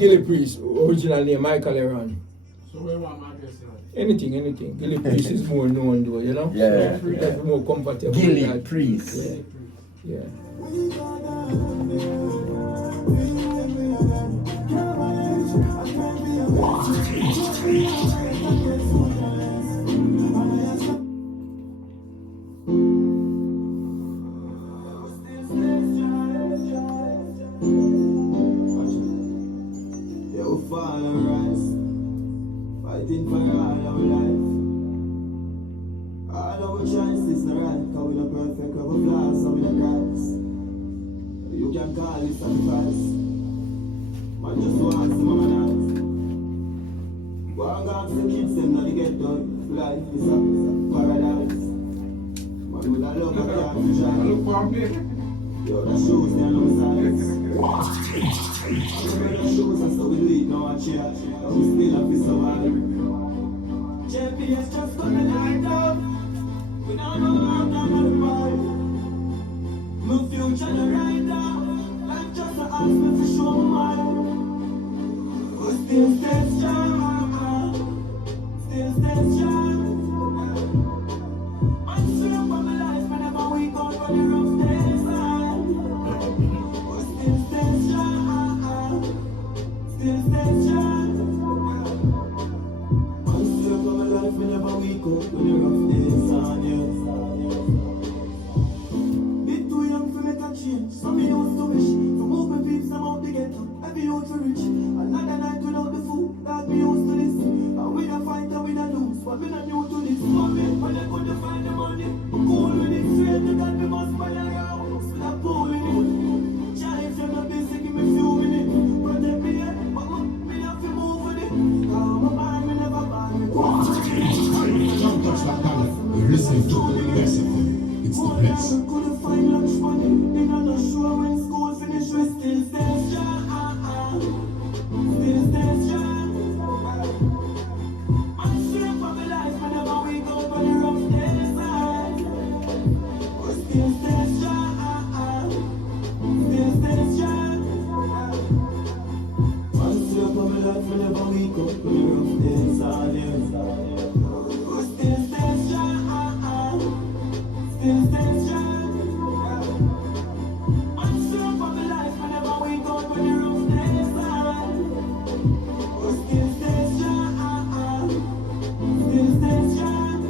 Gillie Priest, original name Michael Aaron. So where want my guess? Anything. Gillie Priest is more known though, you know? Yeah. That's more comfortable. Gillie Priest. Yeah. Fall and rise, fighting for all our life. All our choices are right, cause we not perfect, we have flaws and we not cracks. You can call it sacrifice, man just want some of nights. Go and ask the kids them that they get done, life is a paradise. Man with a love that can't be shy. Yo, the shoes they are no size. The shoes and so we do it now and cheer. We still have to survive. Champions just gonna light up. We don't know how to fight. My future the right now. Like just to ask me to show my mind. We still stay strong. Still stay strong. I'm sure for my life whenever we go for the rough days. Still stay strong. I'm still for my life whenever we go when the rough days on you. Bit too young for me to change. Some me used to wish to move my peeps them out the ghetto. Every youth to reach. Another night without the food that me used to this. And we don't fight and we don't lose, but we not new to this. Mommy, when I couldn't find the money, I'm cool with it. Straight to that we must buy a house with a pool in it. Child, you're not busy, give me few minutes. Protect me, yeah. Don't touch that dollar. You're listening to the Bess FM. It's the Bess. Couldn't find lunch money. In another show when school finished, we still stay strong. Still stay strong. I'm sure for my life whenever we go for the rough days. We still stay strong. Still stay strong. I'm sure for my life whenever we go for the rough days. Still stay strong. I'm sure for my life whenever we go for the rough days. Still stay strong. Still stay strong.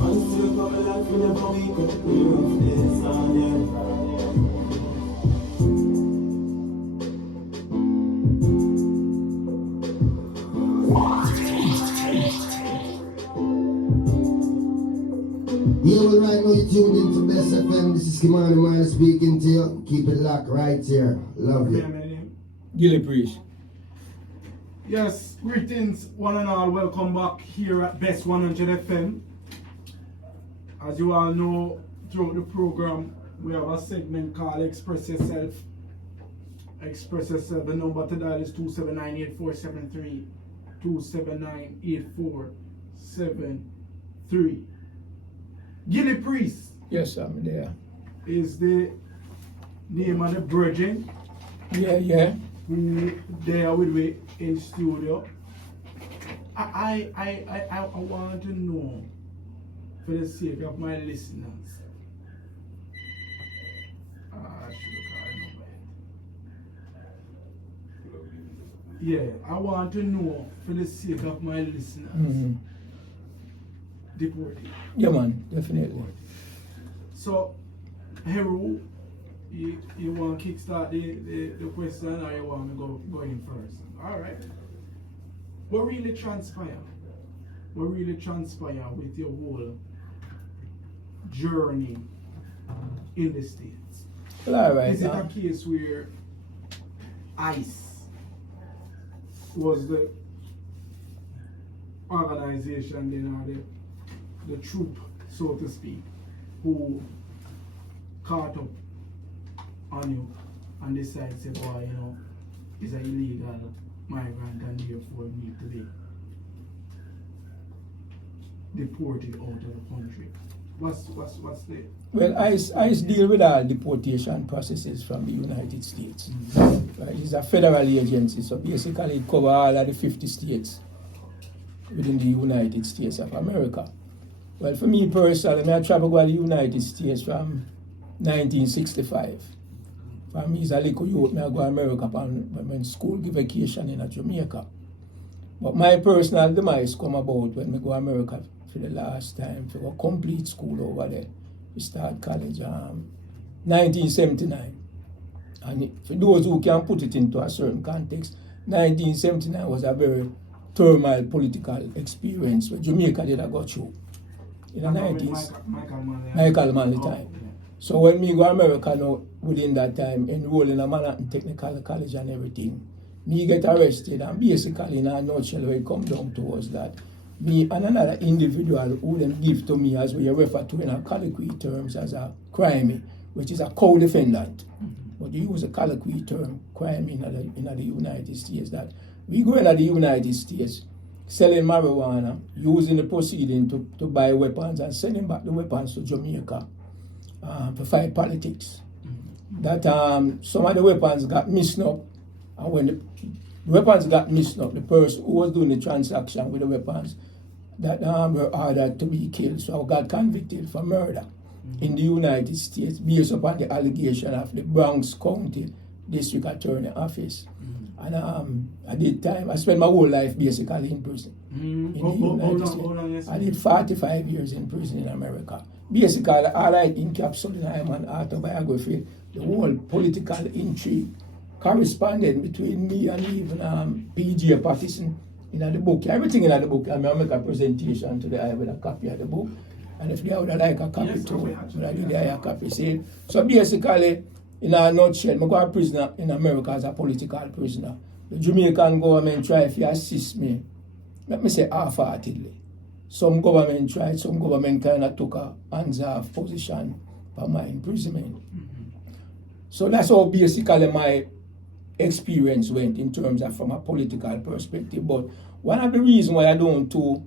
I'm sure for my life whenever we go for the rough days. Yeah, well, right now you're tuned into Bess FM. This is Kimani Man speaking to you. Keep it locked right here. Love you. Gillie Priest. Yes, greetings one and all. Welcome back here at Bess 100 FM. As you all know, throughout the program, we have a segment called Express Yourself. Express Yourself. The number to dial is 279-8473. 279-8473. Gillie Priest. Yes, I'm there. Is the name of the virgin. Yeah. Who there with me in studio. I want to know, for the sake of my listeners. Yeah, I want to know, for the sake of my listeners. Deported. Yeah, man, definitely. So, Hero, you want to kickstart the question, or you want me to go in first? All right. What really transpired? What really transpired with your whole journey in the States? Well, all right. Is it a case where ICE was the organization, or the troop, so to speak, who caught up on you and decided, say, boy, he's an illegal migrant and therefore need to be deported out of the country? What's the... Well, I deal with all deportation processes from the United States. Right? It's a federal agency, so basically it covers all of the 50 states within the United States of America. Well, for me personally, I travel to the United States from 1965. For me, as a little youth, I go to America when school give vacation in Jamaica. But my personal demise come about when I go to America for the last time to go complete school over there. We start college 1979. And for those who can put it into a certain context, 1979 was a very turmoil political experience where Jamaica did go through in the 90s. Michael Manley time. Yeah. So when me go to America now, within that time, enroll in a Manhattan Technical College and everything, me get arrested, and basically in a nutshell where it come down to was that me and another individual who them give to me, as we refer to in our colloquy terms, as a crime, which is a co-defendant. But you use a colloquy term, crime in the United States, that we go into the United States selling marijuana, using the proceeding to buy weapons and sending back the weapons to Jamaica to fight politics. That some of the weapons got mixed up, and when the weapons got mixed up, the person who was doing the transaction with the weapons that were ordered to be killed, so got convicted for murder in the United States based upon the allegation of the Bronx County District Attorney Office. And at the time, I spent my whole life basically in prison in the United States. I did 45 years in prison in America. Basically, all I encapsulated in my autobiography, the whole political intrigue corresponded between me and even P.J. Patterson in the book. Everything in the book, I make a presentation to the eye with a copy of the book. And if they would like a copy too, I do the copy. So basically, in a nutshell, I go to prison in America as a political prisoner. The Jamaican government tried to assist me, let me say half-heartedly. Some government tried, some government kind of took a hands-off position for my imprisonment. So that's how basically my experience went in terms of from a political perspective. But one of the reasons why I don't to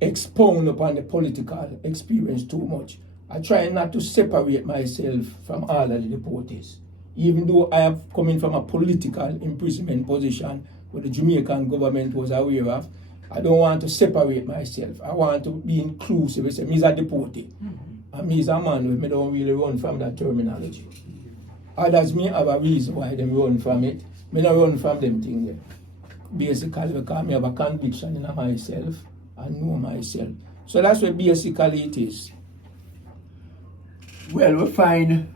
expound upon the political experience too much, I try not to separate myself from all of the deportees. Even though I am coming from a political imprisonment position where the Jamaican government was aware of, I don't want to separate myself. I want to be inclusive. I say, me is a deportee. And me is a man who don't really run from that terminology. Others may have a reason why they run from it. Me not run from them things there. Basically, because I have a conviction in myself and know myself. So that's what basically it is. Well, we find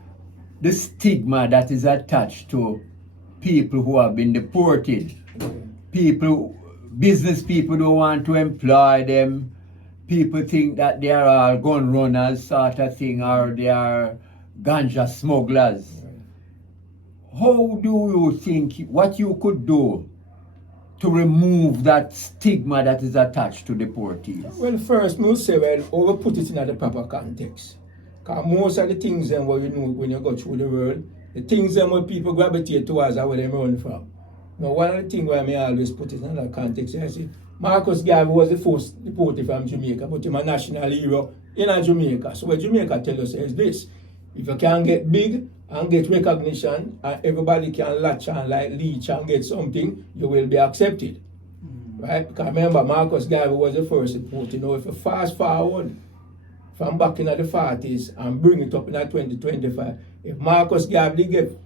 the stigma that is attached to people who have been deported. Business people don't want to employ them. People think that they are all gun runners sort of thing, or they are ganja smugglers. How do you think, what you could do to remove that stigma that is attached to deportees? Well, first, we'll say, well, we put it in the proper context. Because most of the things then what you know when you go through the world, the things then what people gravitate towards are where they run from. Now, one of the things where I may always put it in that context, I say, Marcus Garvey was the first deported from Jamaica, but he's a national hero in Jamaica. So what Jamaica tells us is this: if you can get big and get recognition, and everybody can latch on like leech and get something, you will be accepted. Right? Because remember, Marcus Garvey was the first deported. You know, if you fast forward from back in the 40s and bring it up in 2025, if Marcus Garvey get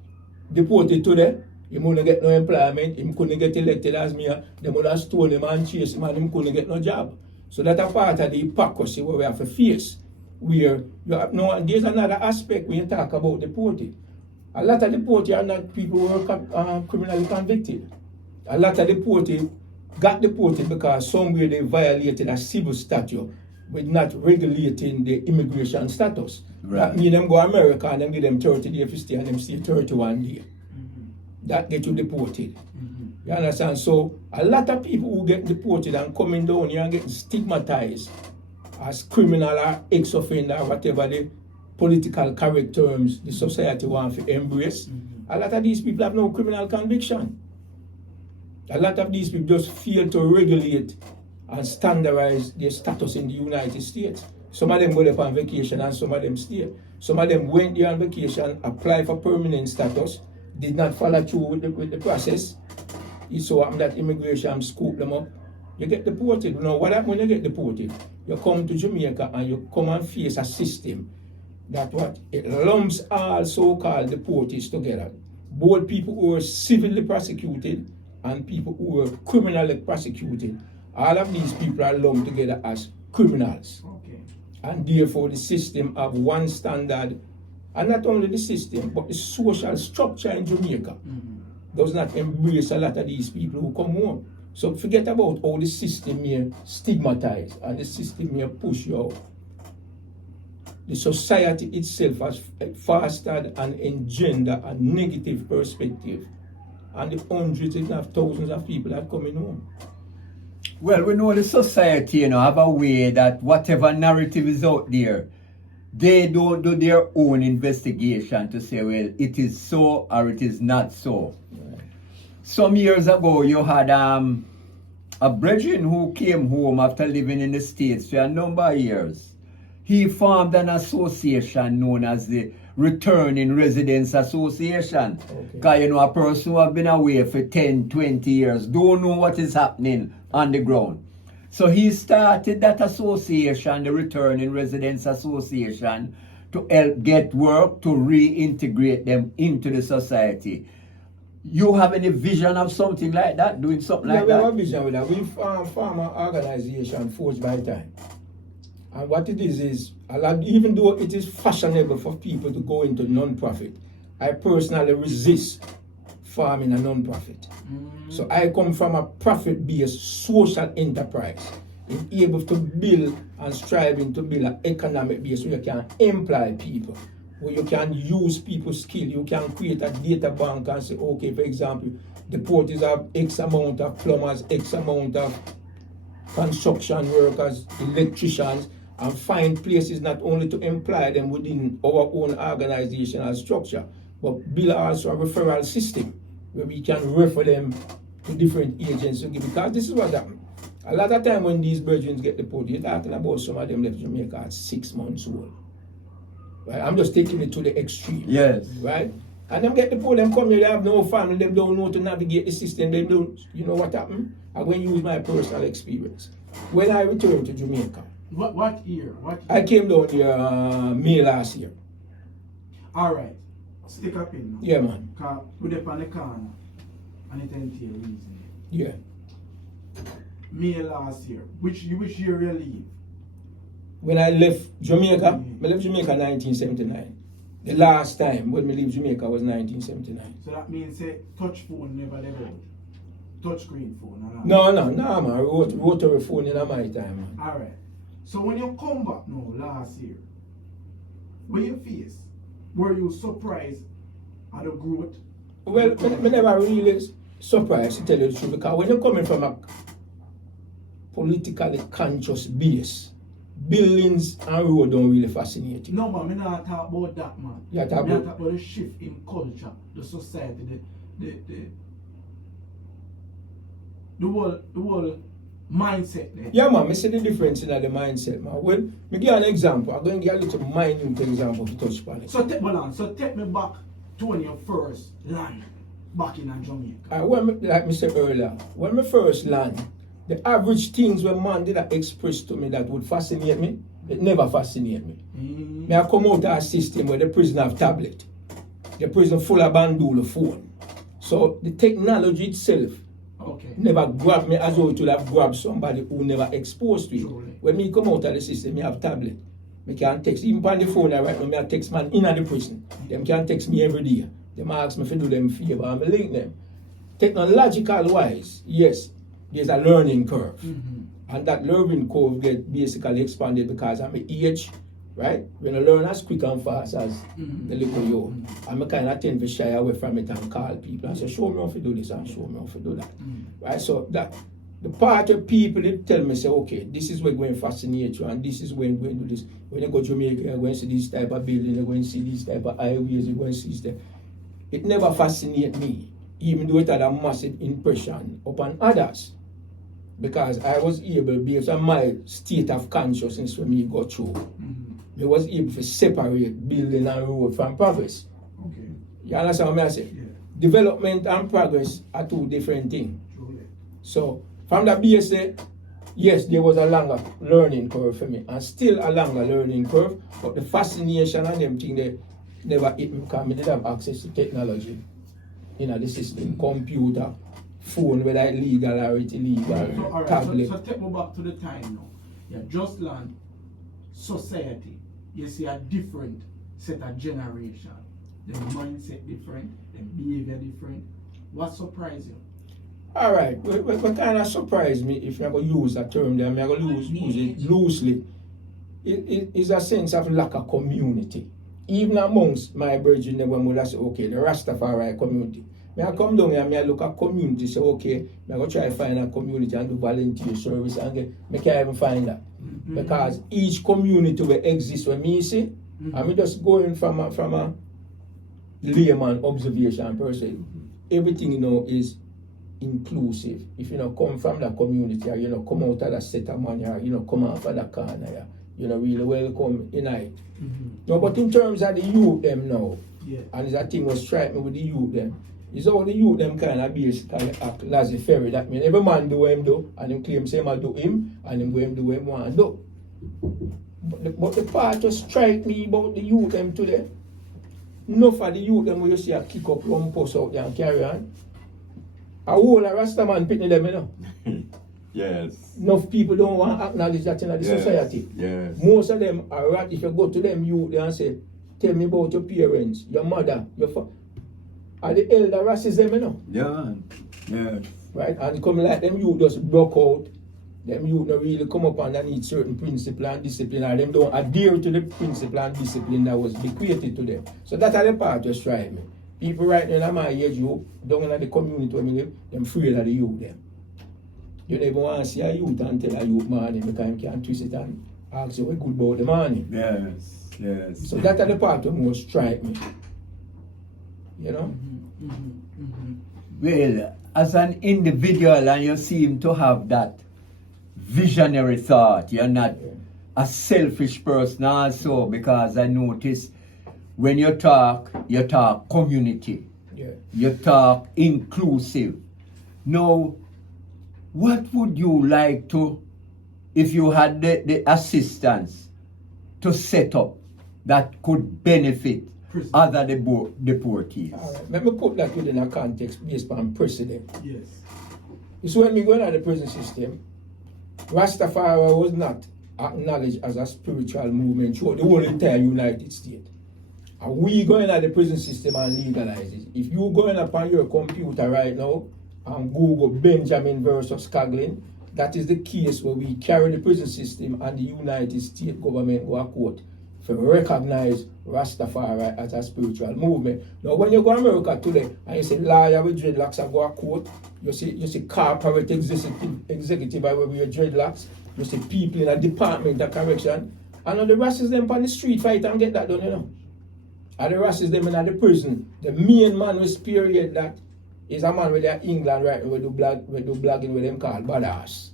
deported today, he wouldn't get no employment, he couldn't get elected as mayor, they would have stolen him and chased him and he couldn't get no job. So that's a part of the hypocrisy where we have to face. Where you have there's another aspect when you talk about deported. A lot of deported are not people who are criminally convicted. A lot of deported got deported because somewhere they violated a civil statute with not regulating the immigration status. Right. That means them go to America and them give them 30 days to stay and them stay 31 days. That get you deported. You understand? So a lot of people who get deported and coming down here and getting stigmatized as criminal or ex-offender or whatever the political correct terms the society wants to embrace, a lot of these people have no criminal conviction. A lot of these people just fail to regulate and standardize their status in the United States. Some of them go there on vacation and some of them stay. Some of them went there on vacation, applied for permanent status, did not follow through with the process. You saw that immigration scoop them up. You get deported. Now, what happens when you get deported? You come to Jamaica and you come and face a system that what? It lumps all so-called deportees together. Both people who are civilly prosecuted and people who are criminally prosecuted. All of these people are lumped together as criminals. Okay. And therefore the system have one standard, and not only the system, but the social structure in Jamaica does not embrace a lot of these people who come home. So forget about how the system here stigmatize and the system here push you out. The society itself has fostered and engendered a negative perspective, and the hundreds if not thousands of people are coming home. Well, we know the society, have a way that whatever narrative is out there, they don't do their own investigation to say, well, it is so or it is not so. Right. Some years ago, you had a brethren who came home after living in the States for a number of years. He formed an association known as the Returning Residents Association. Because, a person who have been away for 10, 20 years don't know what is happening on the ground. So he started that association, the Returning Residents Association, to help get work to reintegrate them into the society. You have any vision of something like that, doing something like we that? have a vision with that. We form an organization forged by time. And what it is even though it is fashionable for people to go into non-profit, I personally resist forming a non-profit. So I come from a profit-based social enterprise, able to build and striving to build an economic base where you can employ people, where you can use people's skill. You can create a data bank and say, okay, for example, the porters have X amount of plumbers, X amount of construction workers, electricians, and find places not only to employ them within our own organizational structure, but build also a referral system where we can refer them to different agencies. Because this is what happens. A lot of time when these brethren get deported, you're talking about some of them left Jamaica at 6 months old. Right? I'm just taking it to the extreme. Yes. Right? And them get deported, them come here, they have no family, they don't know to navigate the system, they don't, you know what happened? I'm going to use my personal experience. When I returned to Jamaica, What year? I came down here May last year. Alright. Stick up in now. Yeah, man. Because we're up on the corner and it ain't here reason. Yeah. May last year. Which year you leave? When I left Jamaica, I left Jamaica 1979. The last time when I left Jamaica was 1979. So that means say touch phone never level. Touch screen phone. No, man. Rotary phone in my time, man. Alright. So when you come back now last year, when you face, were you surprised at the growth? Well, I never really surprised to tell you the truth, because when you're coming from a politically conscious base, buildings and road don't really fascinate you. No, man, I'm not talking about that, man. You're I'm talking talking about about the shift in culture, the society, the whole mindset there. yeah, man, I see the difference in the mindset, man. Well, me give an example. I'm going to give a little minute example to touch upon it. So take me back to when you first land back in Jamaica. Like I said earlier, when I first land, the average things when man did express to me that would fascinate me, it never fascinate me. Me I come out of a system where the prison have tablet, the prison full of bandula phone. So the technology itself never grabbed me as though it would have grabbed somebody who never exposed to it. Truly. When me come out of the system, me have tablet. Me can text, even on the phone right now, me I text man in the prison. Them can text me every day. Them ask me to do them favor and me link them. Technological wise, yes, there's a learning curve. And that learning curve get basically expanded because I'm an age, right? When I learn as quick and fast as the little yo, I'm kind of tend to shy away from it and call people and say, show me how to do this and show me how to do that. Right? So that the part of people that tell me, say, okay, this is where going to fascinate you and this is when going to do this. When you go to Jamaica, you're going to see this type of building, you're going to see this type of highways, you're going to see this. It never fascinated me, even though it had a massive impression upon others. because I was able, based on my state of consciousness when me go through, I was able to separate building and road from progress. Okay. You understand what I say? Yeah. Development and progress are two different things. Truly. So from the BSA, yes, there was a longer learning curve for me, and still a longer learning curve, but the fascination and them thing they never hit me because I did have access to technology in the system, computer, phone, whether it's legal or it's illegal, So, all right, tablet. so take me back to the time now. Yeah, just land society. You see a different set of generation. The mindset different, the behavior different. What surprised you? All right, what kind of surprised me, if you're going to use that term there, I'm going to use it loosely, it is a sense of lack of community. Even amongst my brethren, when I say, okay, the Rastafari community. I come down here and I look at community, say, okay, I'm going to try to find a community and do volunteer service, and I can't even find that. Because each community will exist when me see, I'm just going from a layman observation per se. Everything, you know, is inclusive. If you know come from the community, or you know come out of that set of money, or you know come out of that corner, you know really welcome in it. No, but in terms of the youth them now, and it's a thing was strike me with the youth them. It's all the youth them kind of basically act laissez-faire. That means every man do what him do, and him claim same I do him, and him go him do what him want to do. But the part to strike me about the youth them today, enough of the youth them where you see a kick up one post out there and carry on. A whole of Rasta man pitney them, you know. Yes. Enough people don't want to acknowledge that in the society. Yes. Most of them are right. If you go to them youth they and say, tell me about your parents, your mother, your father. Are the elder racism, you know? Yeah. Yes. Right? And come like them youth just broke out. Them youth don't really come up and they need certain principle and discipline, or them don't adhere to the principle and discipline that was bequeathed to them. So that's how the part just try me. People right now in my age, you down in the community where I live, them afraid of the youth them. You never want to see a youth and tell a youth money because you can't twist it and ask you what good about the money. Yes. Yes. So that's the part that most strike me. You know? Well, as an individual, and you seem to have that visionary thought, you're not a selfish person also, because I notice when you talk community, you talk inclusive. Now, what would you like to, if you had the assistance to set up that could benefit other deportees? All right. Let me put that within a context based on precedent. Yes. It's when we go into the prison system, Rastafari was not acknowledged as a spiritual movement throughout the whole entire United States. And we go into the prison system and legalize it. If you go in upon your computer right now and Google Benjamin versus Coughlin, that is the case where we carry the prison system and the United States government go to court to recognize Rastafari as a spiritual movement. Now when you go to America today and you say lawyer with dreadlocks and go to court, you see corporate executive where wear dreadlocks, you see people in a department of correction, and the racists them on the street fight and get that done, you know. And the racists them in the prison, the main man was period that is a man with their England right we do blogging with them called Badass.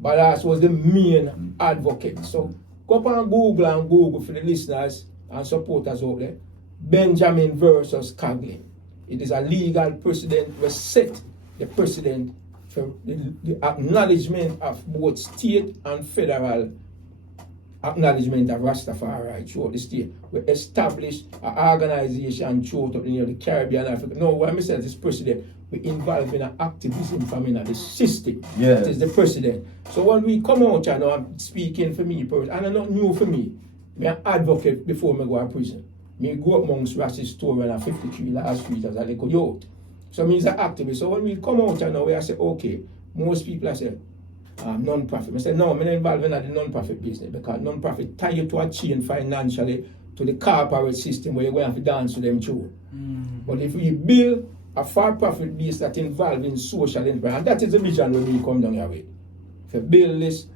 Badass was the main advocate. So go up on Google for the listeners and supporters out there. Benjamin versus Coughlin. It is a legal precedent. We set the precedent for the acknowledgement of both state and federal acknowledgement of Rastafari throughout the state. We established an organization throughout the Caribbean and Africa. No, when I say this precedent, we involve in an activism from the system. Yes. It is the precedent. So when we come out, you know, I'm speaking for me, and it's not new for me. I'm an advocate before I go to prison. I go up amongst racist store and 53 last street as a little youth. So I'm an activist. So when we come out, you know, I say, okay, most people I say, non-profit. I say, no, I'm not involved in the non-profit business because non-profit tie you to a chain financially to the corporate system where you're going to have to dance to them too. But if we build a for-profit base that involves in social enterprise, and that is the vision when we come down here with. To build this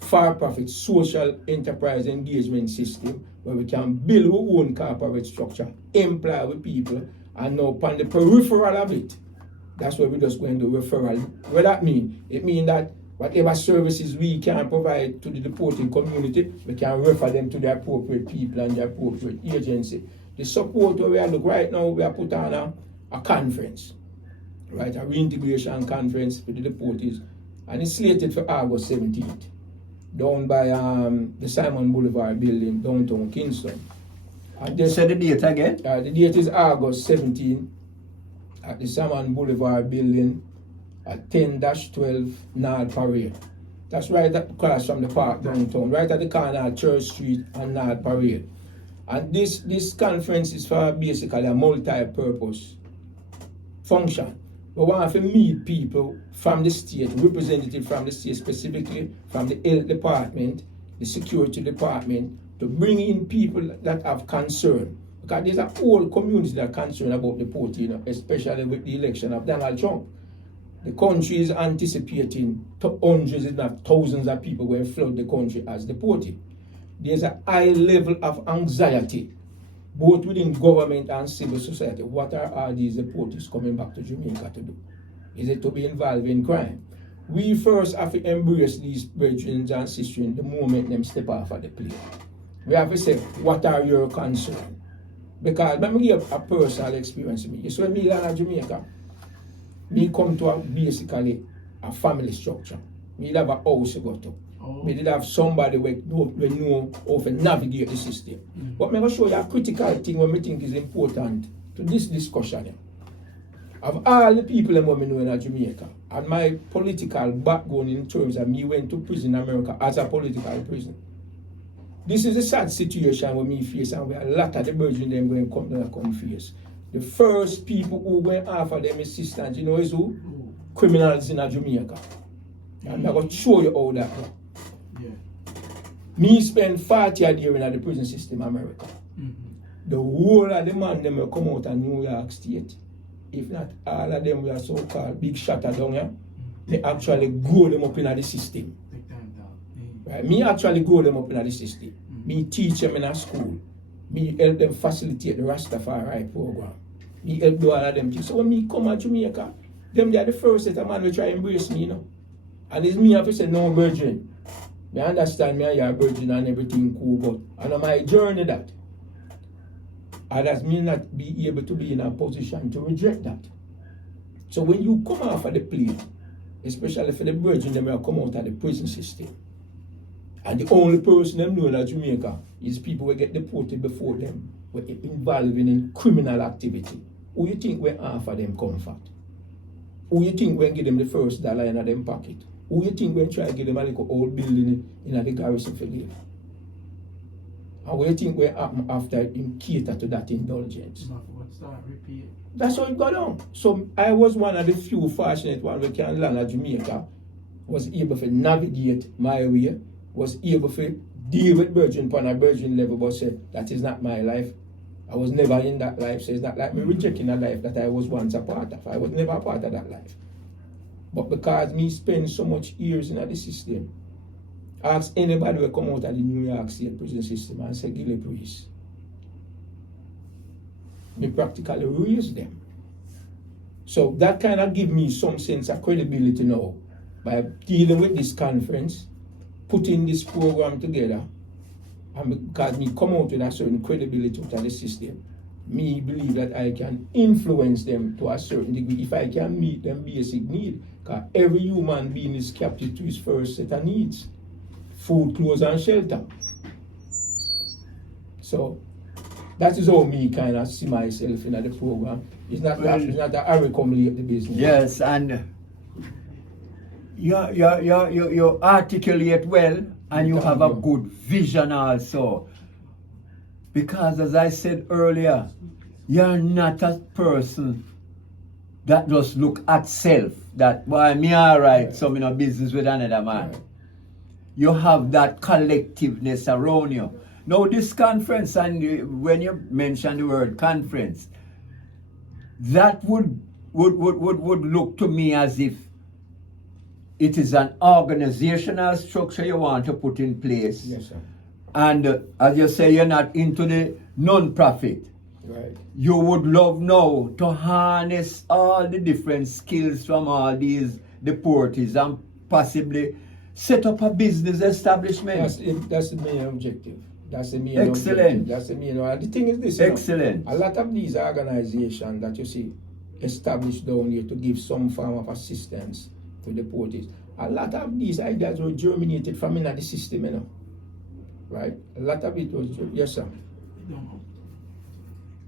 for-profit social enterprise engagement system where we can build our own corporate structure, employ with people, and now upon the peripheral of it, that's where we're just going to do referral. What that mean? It means that Whatever services we can provide to the deported community, we can refer them to the appropriate people and the appropriate agency. The support where we are look right now, we are put on a conference, right? A reintegration conference for the deportees, and it's slated for August 17th, down by the Simon Boulevard building, downtown Kingston. And Say the date again. the date is August 17th at the Simon Boulevard building at 10-12 North Parade. That's right across from the park downtown, right at the corner of Church Street and North Parade. And this conference is for basically a multi-purpose function. We want to meet people from the state, representatives from the state, specifically from the health department, the security department, to bring in people that have concern. Because there's a whole community that are concerned about the deportation, especially with the election of Donald Trump. The country is anticipating hundreds, if not thousands of people will flood the country as deported. There's a high level of anxiety, both within government and civil society. What are all these deportees coming back to Jamaica to do? Is it to be involved in crime? We first have to embrace these brethren and sisters the moment them step off of the plane. We have to say, what are your concerns? Because let me give a personal experience to me. You see, when me land in Jamaica, me come to basically a family structure. Me have a house to go to. Me did have somebody who know how to navigate the system. But I'm going to show you a critical thing what I think is important to this discussion. Of all the people that I know in Jamaica, and my political background in terms of me went to prison in America as a political prisoner. This is a sad situation where me face, and where a lot of the virgin them going to come face. The first people who went after them assistance, you know is who? Criminals in Jamaica. And I'm going to show you how that goes. Yeah. Me spend 40 years in the prison system in America. The whole of the man them will come out of New York State. If not all of them were so-called big shotter down here, they actually grow them up in the system. Right? Me actually grow them up in the system. Me teach them in a school. Me help them facilitate the Rastafari program. Me help do all of them things. So when me come to Jamaica, them they are the first set of man will try to embrace me, you know. And it's me have to say, no, virgin. I understand me and you're a virgin and everything cool, but and on my journey that. And that's me not be able to be in a position to reject that. So when you come off of the plane, especially for the virgin, they will come out of the prison system. And the only person them know in Jamaica is people who get deported before them, were involved in criminal activity. Who you think will offer them comfort? Who you think will give them the first dollar in their pocket? Who you think will try to give them a little old building in the garrison for live? And what you think will happen after him cater to that indulgence? That's how it got on. So I was one of the few fortunate ones who can land at Jamaica, was able to navigate my way, was able to deal with virgin upon a virgin level, but said, that is not my life. I was never in that life, so it's not like me rejecting a life that I was once a part of. I was never a part of that life. But because me spend so much years in the system, ask anybody who come out of the New York State prison system and say, Gillie, please. Me practically raise them. So that kind of give me some sense of credibility now by dealing with this conference, putting this program together, and because me come out with a certain credibility to the system, me believe that I can influence them to a certain degree if I can meet them basic need. Because every human being is captive to his first set of needs: food, clothes, and shelter. So that is how me kind of see myself in the program. It's not that it's not that I recommend the business. Yes, and you articulate well, and you have a good vision also. Because as I said earlier, you're not a person that just look at self, that, boy, me alright, so me no business with another man. Right. You have that collectiveness around you. Now this conference, and when you mention the word conference, that would look to me as if it is an organizational structure you want to put in place. Yes, sir. And as you say, you're not into the non-profit. Right. You would love now to harness all the different skills from all these deportees and possibly set up a business establishment. That's the main objective. That's the main Excellent. objective. That's the main. The thing is this. Excellent. A lot of these organizations that you see established down here to give some form of assistance to the deportees. A lot of these ideas were germinated from in the system, right? A lot of it was, yes, sir.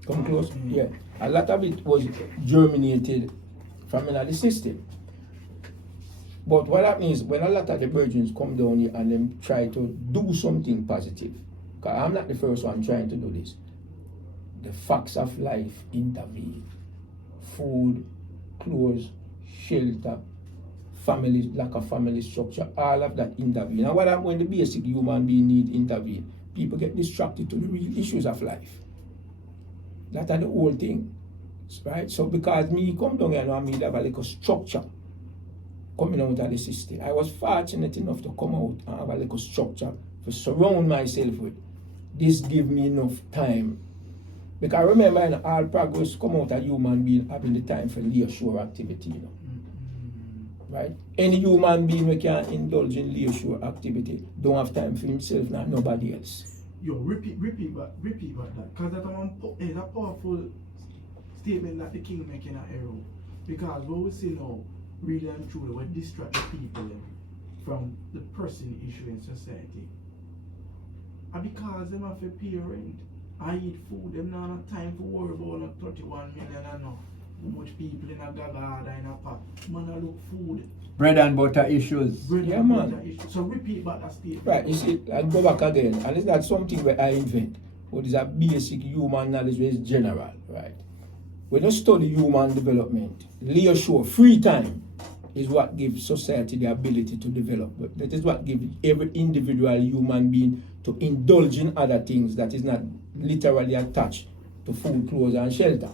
Come close. Yeah. A lot of it was germinated from in the system. But what that means, when a lot of the virgins come down here and them try to do something positive, because I'm not the first one trying to do this, the facts of life intervene. Food, clothes, shelter, family, lack of family structure, all of that intervene. And what happens when the basic human being need intervene? People get distracted to the real issues of life. That's the whole thing, right? So because me come down here and me have a little structure coming out of the system. I was fortunate enough to come out and have a little structure to surround myself with. This give me enough time. Because remember, all progress come out of human being having the time for leisure activity, right? Any human being who can indulge in leisure activity don't have time for himself, not nobody else. Yo, repeat back that. Because that's a powerful statement that the king making an arrow. Because what we see now, really and truly, we distract the people from the pressing issue in society. And because them have to pay rent, I eat food, them not have time to worry about 31 million and how much people in a Gaga in a pot. Man, I look food. Bread and butter issues. Yeah, man. So repeat back that statement. Right, you see, I go back again, and it's not something where I invent, but it's a basic human knowledge where it's general, right? When you study human development, leisure, free time, is what gives society the ability to develop. But that is what gives every individual human being to indulge in other things that is not literally attached to food, clothes, and shelter.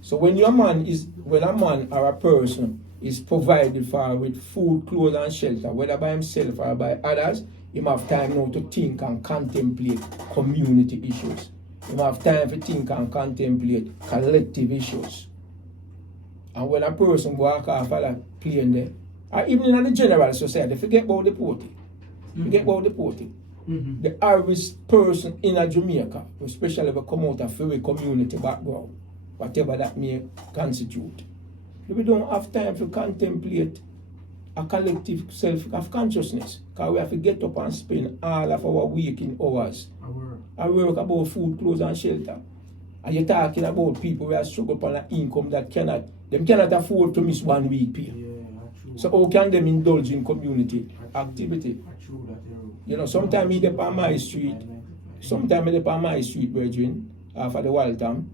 So when a man or a person is provided for with food, clothes, and shelter, whether by himself or by others, he have time now to think and contemplate community issues. He have time to think and contemplate collective issues. And when a person walk off of that plane there, or even in the general society, forget about the deportee. Forget about the deportee. The average person in a Jamaica, especially if they come out of a community background, whatever that may constitute, we don't have time to contemplate a collective self of consciousness, because we have to get up and spend all of our waking hours and work about food, clothes, and shelter. And you're talking about people who are struggling upon an income that cannot afford to miss 1 week pay. So how can them indulge in community activity? You know, sometimes me dep on my street, Virgin, after the wild time.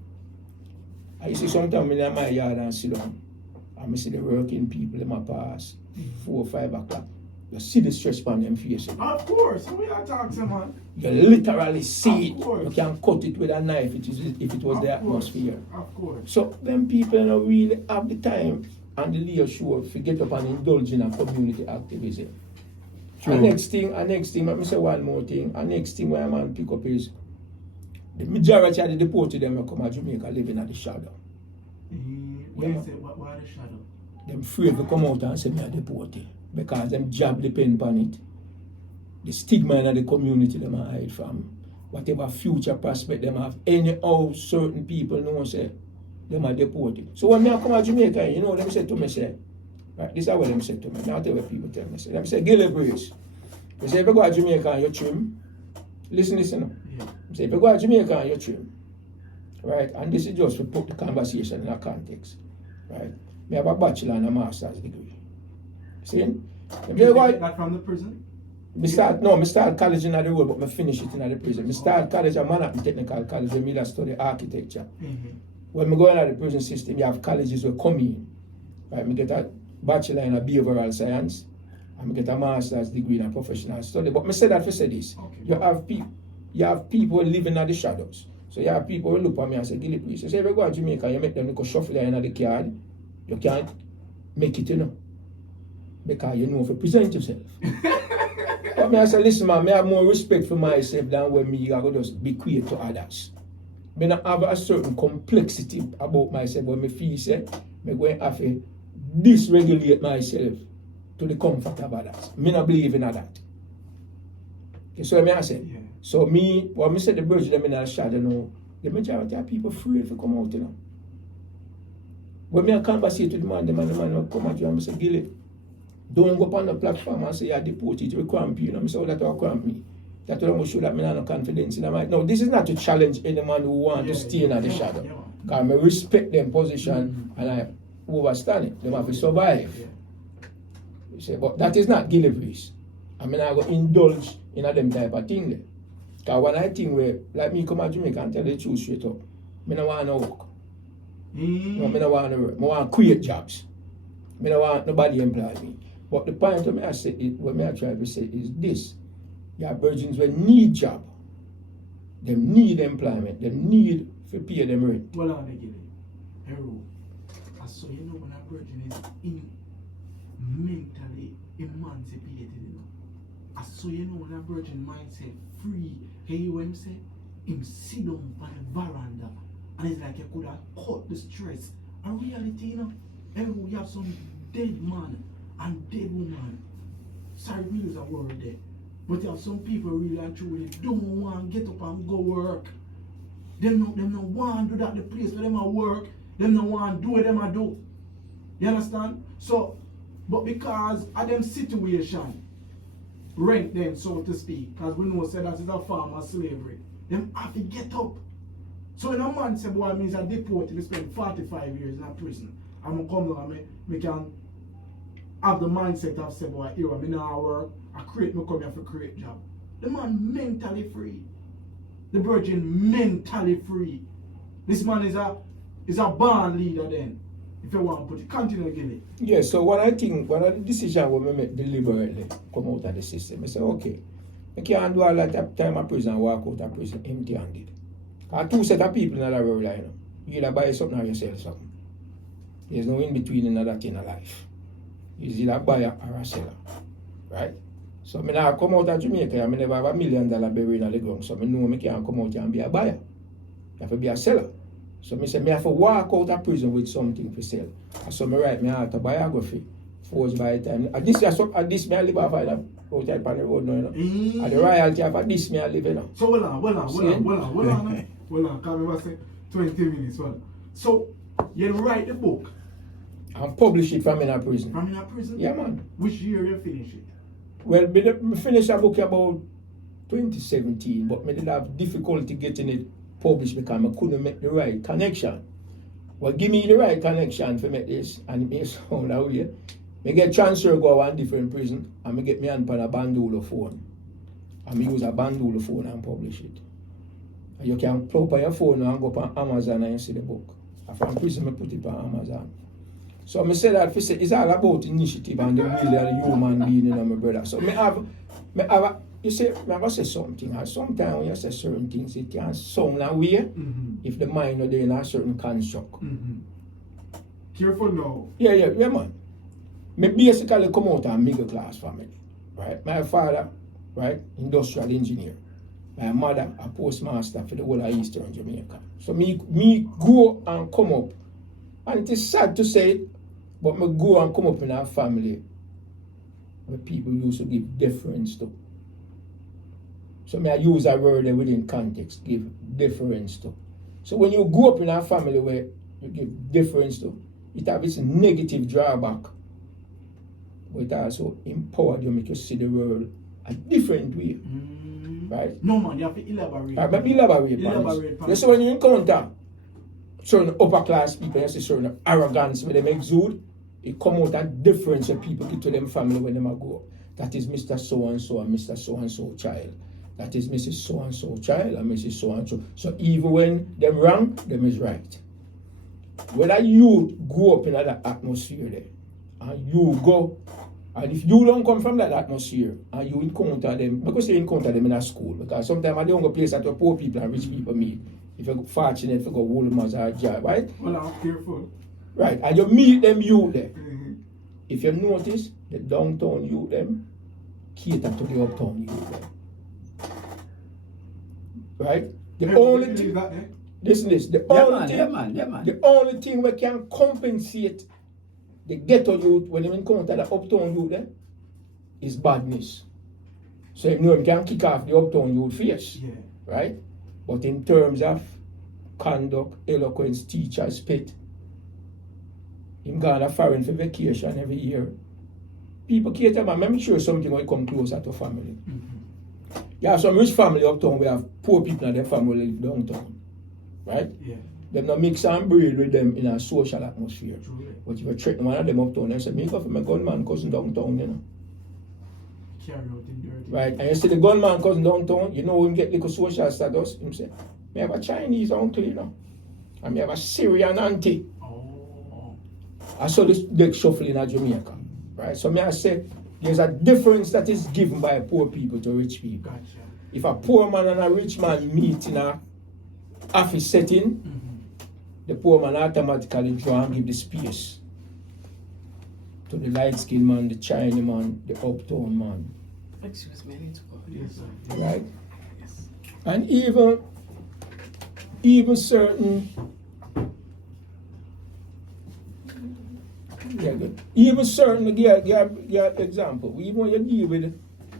I see sometimes me in my yard and sit down, and I see the working people in my pass 4 or 5 o'clock. You see the stress on them faces. Of course, we are talking, man. You literally see it. Course. You can cut it with a knife if it was the atmosphere. Of course. So them people don't really have the time and the leisure to get up and indulge in a community activism. True. And next thing, let me say one more thing. And next thing where man pick up is the majority of the deported them who come to Jamaica living at the shadow. Why the shadow? Them afraid to come out and say me a deported because them job depend upon it. The stigma in the community them a hide from. Whatever future prospect them have, anyhow certain people know say them are deported. So when I come to Jamaica, you know them say to me say, right, this is what them say to me. Now tell what people tell me say. Them say, Gillie brace. They say if you go to Jamaica and you trim, listen. Yeah. They say if you go to Jamaica and you trim, right, and this is just to put the conversation in a context, right? Me have a bachelor and a master's degree. See? That from the prison? Me start college in the world, but me finish it in the prison. Me start college at Manhattan Technical College where me study architecture. When me go into the prison system, you have colleges where come in. Right? Me get a bachelor in a behavioral science and me get a master's degree in a professional study. But me say that for say this. Okay. You have people living in the shadows. So you have people who look at me and say, Gillie, please. You say if you go to Jamaica, you make them go shuffle in the card, you can't make it, you know. Because you know if you present yourself. But me I say, listen man, I have more respect for myself than when me I go just be quiet to others. Me not have a certain complexity about myself when me feel say me going to have to dysregulate myself to the comfort of others. Me not believe in that. You see what I say? Yeah. So me, when I say the bridge them in the shadow now, the majority of people afraid to come out, you know. When me a conversate with the man will come at you and I say, Gillie, don't go up on the platform and say you're deported, you will cramp you. You know, I say, oh, that will cramp me. That will show that I have no confidence in them. No, this is not to challenge any man who want to stay in the shadow. Because I respect them position and I overstand it. They have to survive. Yeah. You say, but that is not Gillie place. I mean, I go indulge in them type of thing there. Because when I think where, like me come to Jamaica and tell the truth straight up, I don't want to work. No, I don't want to work. I want to create jobs. I don't want nobody employ me. But the point of me I say, what I try to say is this. Your virgins will need job. They need employment. They need to pay them rent. Well, I'm Gillie. Hero. So you know when a virgin is mentally emancipated, you know. So you know when a virgin mindset free, hey, you him say, him sit down on the veranda and it's like you could have cut the stress. A reality, you know, everyone you have some dead man and dead woman. Sorry, we use a word there. But you have some people really and truly don't want to get up and go work. Them no want to do that the place where them a work. Them no want to do what them a do. You understand? So, but because of them situation, rent them, so to speak, because we know that is a form of slavery, them have to get up. So when a man say, boy, means I deported, we spend 45 years in a prison, I'm going to come down and me can have the mindset of say, boy, here, I now work, I come here for create job. The man mentally free. The virgin mentally free. This man is a band leader then. If you want to put it, continue Gillie. Yes, so one of the decisions we make deliberately come out of the system, I say, okay, I can't do all that time of prison and walk out of prison empty-handed. Because two set of people in the world, you know. You either buy something or you sell something. There's no in between in that in life. It's either a buyer or a seller. Right? So I now come out of Jamaica, I never have $1 million buried in the ground. So I know I can't come out here and be a buyer. You have to be a seller. So I say I have to walk out of prison with something to sell. So I write my autobiography. Forged by the time. This I live off out on the road now, you know. And the royalty of this I live, you know. So hold on, can we say 20 minutes, well. So you write the book. And publish it from in a prison. From in a prison? Yeah, man. Which year you finish it? Well, I finished a book about 2017, but I did have difficulty getting it published because I couldn't make the right connection. Well, give me the right connection to make this, and it may sound that way. I get transfer go to one different prison, and I get me hand on a bandolo phone. And I use a bandolo phone and publish it. And you can plug on your phone and go on Amazon and you see the book. And from prison, I put it on Amazon. So I say that it's all about initiative and the will of the human being, you know, my brother. So you say, I have to say something. And sometimes when you say certain things, it can sound a way if the mind is in a certain construct. Careful now. Yeah, man. I basically come out of a middle class family. Right? My father, right, industrial engineer. My mother, a postmaster for the whole of Eastern Jamaica. So me go and come up. And it is sad to say it, but I go and come up in a family where people used to give deference to. So I use a word within context, give deference to. So when you grow up in a family where you give deference to, it has its negative drawback. But it also empowers you, make you see the world a different way. Right? No man, you have to elaborate. Elaborate. You see when you encounter certain upper class people, you see certain arrogance where they exude, it come out that difference that people give to them family when they grow up. That is Mr. So-and-so and Mr. So-and-so child. That is Mrs. So-and-so child and Mrs. So-and-so. So even when them wrong, them is right. Whether you grow up in that atmosphere there, and you go, and if you don't come from that atmosphere, and you encounter them, because you encounter them in a school, because sometimes I don't go place that poor people and rich people meet. If you're fortunate, if you go Woolmans or job, right? Well, I'm careful. Right, and you meet them youth there. If you notice, the downtown youth them cater to the uptown youth them. Right? The only thing, listen this, the only thing we can compensate the ghetto youth, when they encounter the uptown youth, is badness. So you know him can kick off the uptown youth face, Yeah. right? But in terms of conduct, eloquence, teachers, pet, him gone a foreign for vacation every year. People cater, man, make sure something will come closer to family. You have some rich family uptown, we have poor people in their family live downtown, right? Yeah. Them not mix and breed with them in a social atmosphere. Truly. But if you threaten one of them uptown, they say, me go for my gunman cousin downtown, you know. Carry out in dirty. Right? And you see the gunman cousin downtown, you know him get little social status. Him say, me have a Chinese uncle, you know. And me have a Syrian auntie. Oh. I saw this deck shuffling in Jamaica. Right? So me I say, there's a difference that is given by poor people to rich people. Gotcha. If a poor man and a rich man meet in a office setting, the poor man automatically draw and give the space to the light-skinned man, the Chinese man, the uptown man. Excuse me, I need to go. Yes, sir. Right? Yes. And even certain good. Even certain example, even when you deal with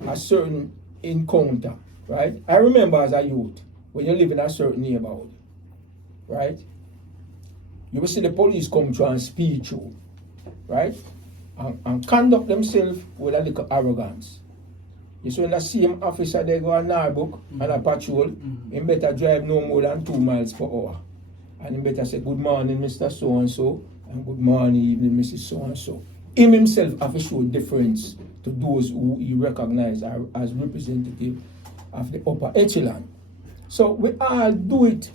a certain encounter, right? I remember as a youth, when you live in a certain neighborhood, right? You will see the police come through and speed through, right? And conduct themselves with a little arrogance. You see when the same officer they go on Narbook and a patrol, he better drive no more than 2 miles per hour. And he better say, good morning, Mr. So-and-so, and good morning, evening, Mrs. So-and-so. Him himself have to show difference to those who he recognize as representative of the upper echelon. So we all do it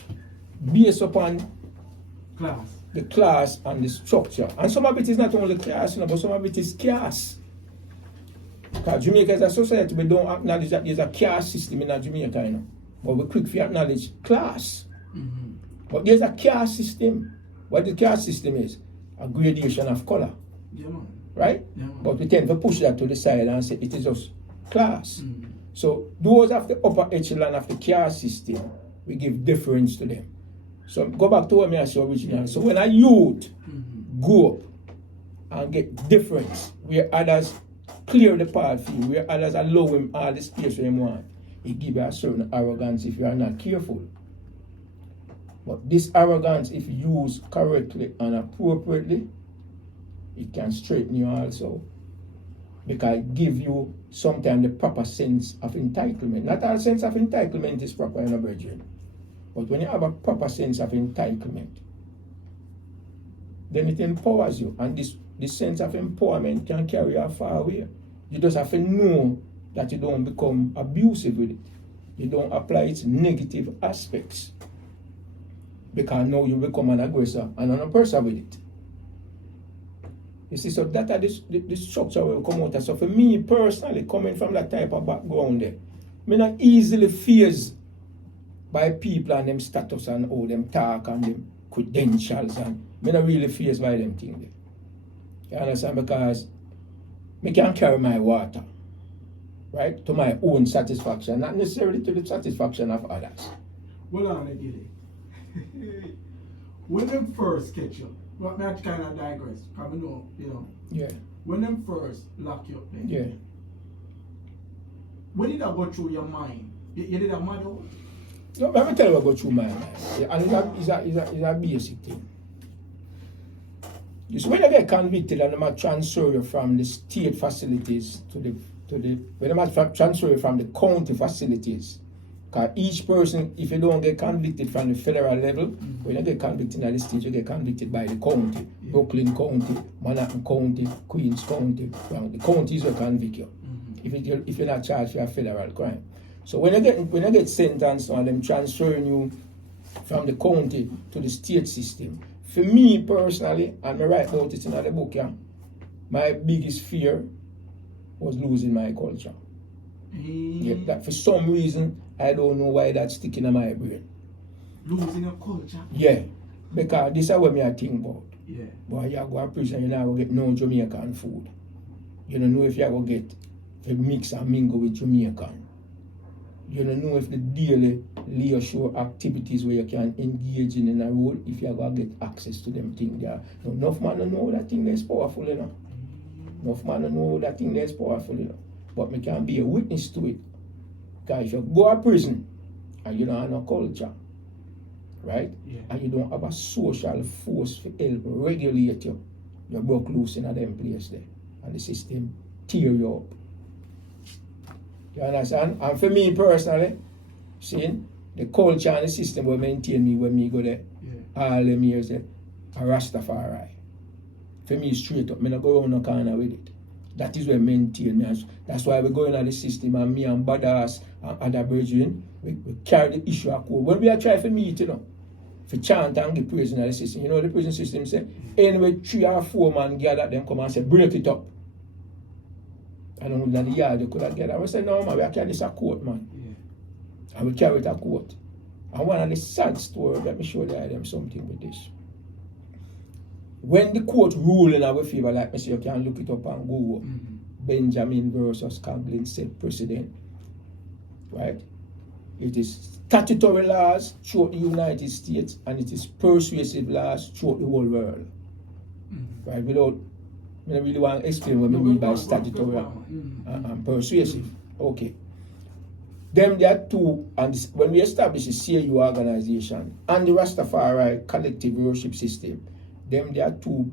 based upon Class. the class and the structure. And some of it is not only class, you know, but some of it is caste. Because Jamaica is a society, we don't acknowledge that there's a caste system in Jamaica, you know. But we're quick to acknowledge class. But there's a caste system. What the caste system is? A gradation of color. Yeah, man. Right? Yeah, man. But we tend to push that to the side and say it is just class. So those of the upper echelon of the caste system, we give deference to them. So go back to what I said originally. So when a youth go up and get difference, where others clear the path for you, where others allow him all the space where he want, it gives you a certain arrogance if you are not careful. But this arrogance, if used correctly and appropriately, it can straighten you also. Because it gives you sometimes the proper sense of entitlement. Not all sense of entitlement is proper in a brethren. But when you have a proper sense of entitlement, then it empowers you. And this sense of empowerment can carry you far away. You just have to know that you don't become abusive with it. You don't apply its negative aspects. Because now you become an aggressor and an oppressor with it. You see, so that is the structure will come out. So for me personally, coming from that type of background there, I'm not easily fazed by people and them status and how them talk and them credentials, and I'm not really fazed by them things there. You understand? Because I can carry my water, right, to my own satisfaction, not necessarily to the satisfaction of others. Well, on the Gillie. When them first catch you, what me kind of digress, because I know, you know. Yeah. When them first lock you up there, Yeah. when did that go through your mind? You did a mad out? No, let me tell you what go through my mind. Yeah, and it's a basic thing. You see, when you get convicted and they might transfer you from the state facilities when they might transfer you from the county facilities. Because each person, if you don't get convicted from the federal level, when you get convicted at the state, you get convicted by the county. Yeah. Brooklyn County, Manhattan County, Queens County. The counties will convict you if you're not charged for a federal crime. So when you get sentenced on them transferring you from the county to the state system, for me personally, and I write about it in the book, yeah, my biggest fear was losing my culture. Yeah, that for some reason, I don't know why that's sticking in my brain. Losing your culture? Yeah, because this is what I think about. Yeah. Boy, you go to prison, you're not going to get no Jamaican food. You don't know if you're going to get to mix and mingle with Jamaican. You don't know if the daily leisure activities where you can engage in a role, if you're going to get access to them things there. Now, enough man don't know that thing that's powerful, you know. Enough man don't know that thing that's powerful, you know. But me can be a witness to it. Because if you go to prison and you don't have no culture, right? Yeah. And you don't have a social force to help regulate you, you broke loose in a them place there. And the system tear you up. You understand? And for me personally, see, the culture and the system will maintain me when me go there. Yeah. All them years there, a Rastafari. For me, straight up, I don't go around no corner with it. That is what maintain me. That's why we go in the system, and me and Badass and other brethren, we carry the issue of code. When we are trying to meet, you know, for chant and give praise in the system, you know the prison system say, anyway, 3 or 4 man gather, them come and say, break it up. I don't know that the yard they could have gathered. I say, no man, we are carrying this a court, man. Yeah. And we carry it a court. And one of the sad stories, let me show them something with this. When the court ruled in our favor, like me say, you can look it up and go. Benjamin versus Conklin said precedent. Right? It is statutory laws throughout the United States and it is persuasive laws throughout the whole world. Right? Without, I don't really want to explain what I mean by statutory and persuasive. Okay. Them there are two, and when we establish the CAU organization and the Rastafari collective worship system, them there are two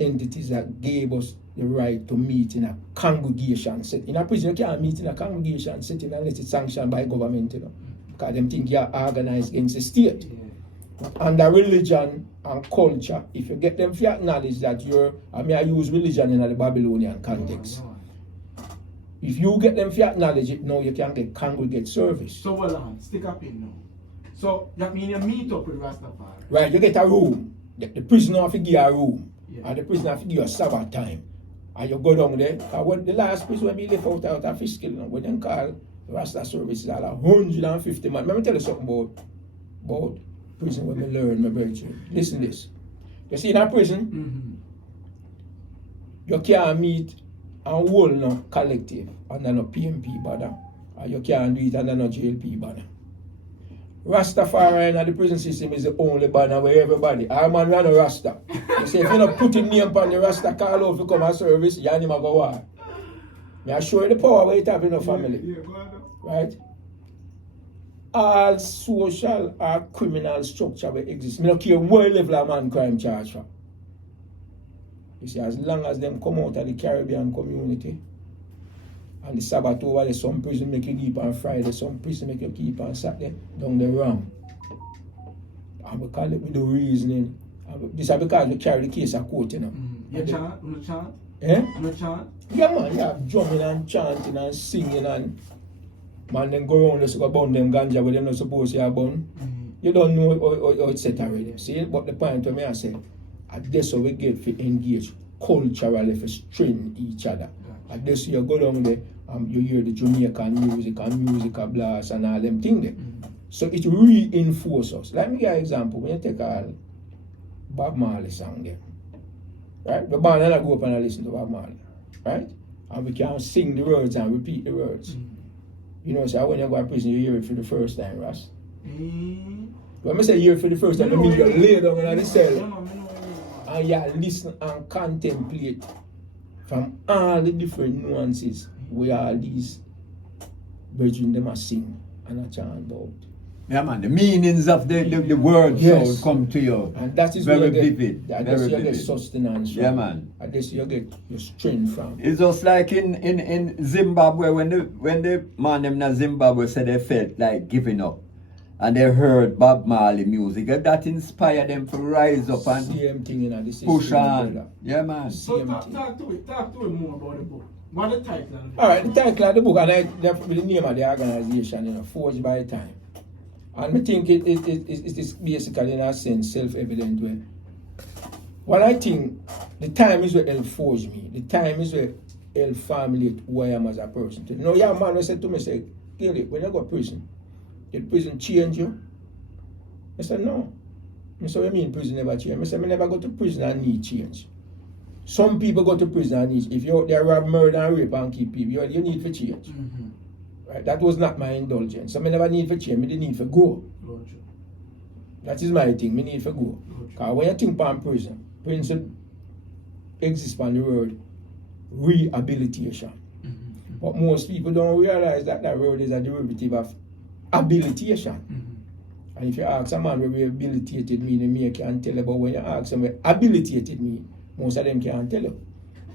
entities that gave us the right to meet in a congregation setting. In a prison, you can't meet in a congregation setting unless it's sanctioned by government, you know, because them think you're organized against the state. Yeah. Under religion and culture, if you get them to acknowledge that I use religion in the Babylonian context. If you get them to acknowledge it, now you can get congregate service. So hold on, stick up in now. So that means you meet up with Rastafari. Right, you get a room. The prisoner have to give you a room. Yeah. And the prisoner have to give you a Sabbath time. And you go down there. And when the last place when we left out of fiscal, when they call Rasta services all 150 man. Let me tell you something about prison when we learn, my brethren. Listen to this. You see in a prison, you can't meet and hold no collective under no PMP banner. And you can't do it under no JLP banner. Rastafari in the prison system is the only banner where everybody, I'm man run a Rasta. You say if you're not putting me upon the Rasta call out to come a service, you ain't go war. I show you the power where it have in a family. Yeah, go ahead. Right? All social or criminal structure will exist. I don't care what level of man crime charge for. You see, as long as them come out of the Caribbean community, and the Sabbath over there, some prison make you keep on Friday, some prison make you keep on Saturday, down the ram. And we call it with the reasoning. This is because we carry the case of court, you know. You chant? You chant? Eh? You chant? Yeah, man, you have drumming and chanting and singing and man, then go around and go burn them ganja where they're not supposed to have burn. You don't know how it's set already. See, but the point of me I say, that's how we get to engage culturally to strengthen each other. And this you go down there, you hear the Jamaican music and musical blast and all them things there. So it reinforces us. Let me give you an example. When you take a Bob Marley song there, right? The band and I go up and I listen to Bob Marley, right? And we can sing the words and repeat the words. You know, so when you go to prison, you hear it for the first time, Ras. When I say hear it for the first time, I mean you lay down in the cell and you listen and contemplate from all the different nuances where all these brethren them are sing and a chant about. Yeah, man, the meanings of the words Yes. come to you. And that is very where you vivid. get, Very you get vivid. sustenance from. Yeah, man. And this you get your strength from. It's just like in Zimbabwe when the man them in Zimbabwe said they felt like giving up and they heard Bob Marley music, that inspired them to rise up and Same thing in the system. push on. brother. Yeah, man. So Same talk thing. to it more about the book. What the title of it? Alright, the title of the book and the name of the organization, you know, Forged by Time. And I think it is basically in a sense self-evident way. What I think, the time is where help forge me. The time is where help formulate who I am as a person. You know, yeah, man, I said to me, say, Gillie, when you go to prison, did prison change you? I said, no. I said, what do you mean prison never change? I said, I never go to prison and need change. Some people go to prison and need, if you're out there rob, murder and rape and keep people, you need for change. Right? That was not my indulgence. So I never need for change, I didn't need for go. Gotcha. That is my thing, I need for go. Gotcha. Because when you think about prison exists on the word rehabilitation. Mm-hmm. But most people don't realize that that word is a derivative of habilitation. Mm-hmm. And if you ask a man what rehabilitated mean, me can't tell you. But when you ask them what habilitated mean, most of them can't tell you.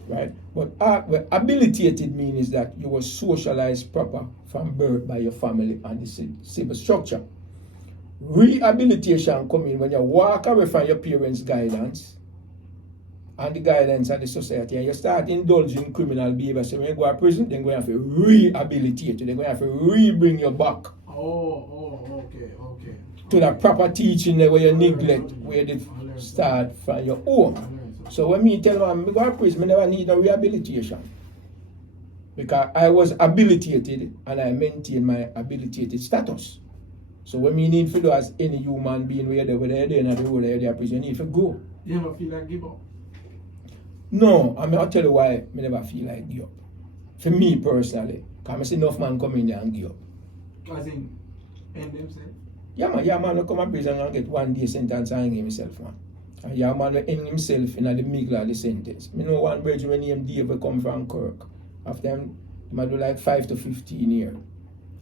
Right? But what habilitated mean is that you were socialized proper from birth by your family and the civil structure. Rehabilitation come in when you walk away from your parents' guidance and the guidance of the society and you start indulging criminal behavior. So when you go to prison, they're going to have to rehabilitate you. They're going to have to re-bring you back Okay. to the proper teaching where you neglect, where they start from your own. So when me tell them I go to prison, I never need no rehabilitation. Because I was habilitated and I maintain my habilitated status. So when me need to do as any human being, whether they're there in the world or they're prison, you need to go. You never feel like give up? No, I'll tell you why I never feel like give up. For me personally, because I see enough man come in there and give up. As in, end themselves? Yeah man, will come to prison and get 1 day sentence and hang himself, man. And yeah man will hang himself in the middle of the sentence. I know one bridge when named Dave will come from Kirk. After him, he might do like 5 to 15 years.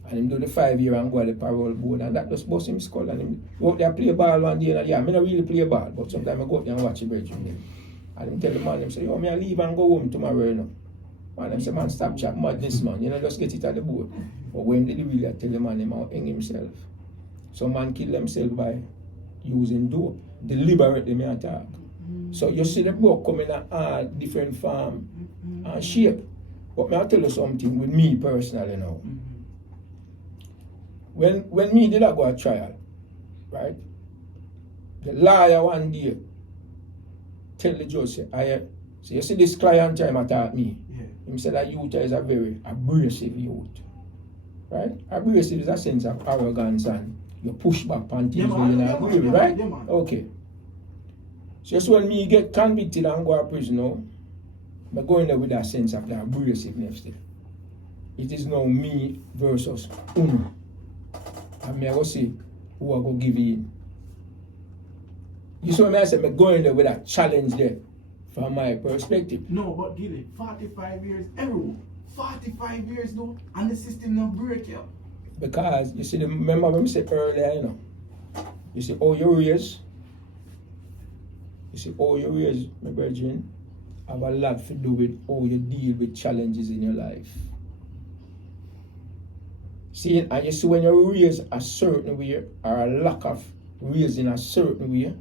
And him do the 5 year and go to the parole board and that just bust him skull and him go out there play ball one day and yeah, I don't really play ball, but sometimes I go out there and watch the bridge with him. And him tell the man, him say, yo, I leave and go home tomorrow, you know. And him say, man, stop chat madness, man. You know, just get it at the board. But when did he really tell the man him out hang himself? Some man kill himself by using dope. Deliberately, me attack. So you see the book coming in a different form and shape. But I'll tell you something with me personally now. When me did I go a trial, right? The lawyer one day tell the judge, say, you see this client time attack me. Yeah. He said that youth is a very abrasive youth. Right? Abrasive is a sense of arrogance and you push back on things when you not agree, right? Yeah, man. Okay. So just when me get convicted and go to prison now, I'm going there with that sense of the abrasiveness there. It is now me versus uno. And me I go see who I go give in. You saw me I said I'm going there with that challenge there from my perspective. No, but Gillie, 45 years, everyone. 45 years though, and the system not break you. Because you see, remember when we said earlier, you know, you see all your years, my brethren, have a lot to do with how you deal with challenges in your life. See, and you see when you're raised a certain way, or a lack of raising a certain way,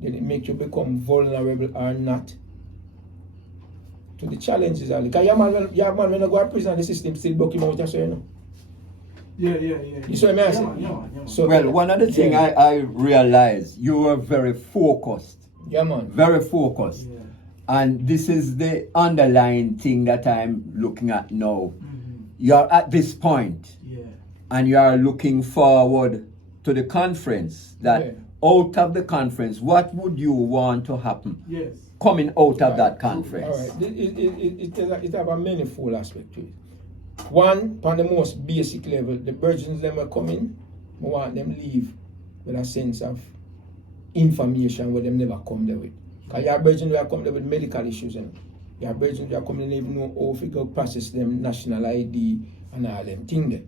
then it makes you become vulnerable or not to the challenges. Because your man when you go to prison, the system still buck him out, so you know. Yeah. You see what I mean? Yeah. So, Well, one of the things I realized, you were very focused. Yeah, man. Very focused. Yeah. And this is the underlying thing that I'm looking at now. Mm-hmm. You're at this point Yeah. and you are looking forward to the conference. That Yeah. out of the conference, what would you want to happen Yes. coming out of that All conference? right. It have a manifold aspect to it. One, on the most basic level, the virgins them are coming, I want them leave with a sense of information where them never come there with. Because your virgins will come there with medical issues. You know? Your virgins will come and even know how to process them national ID and all them things there.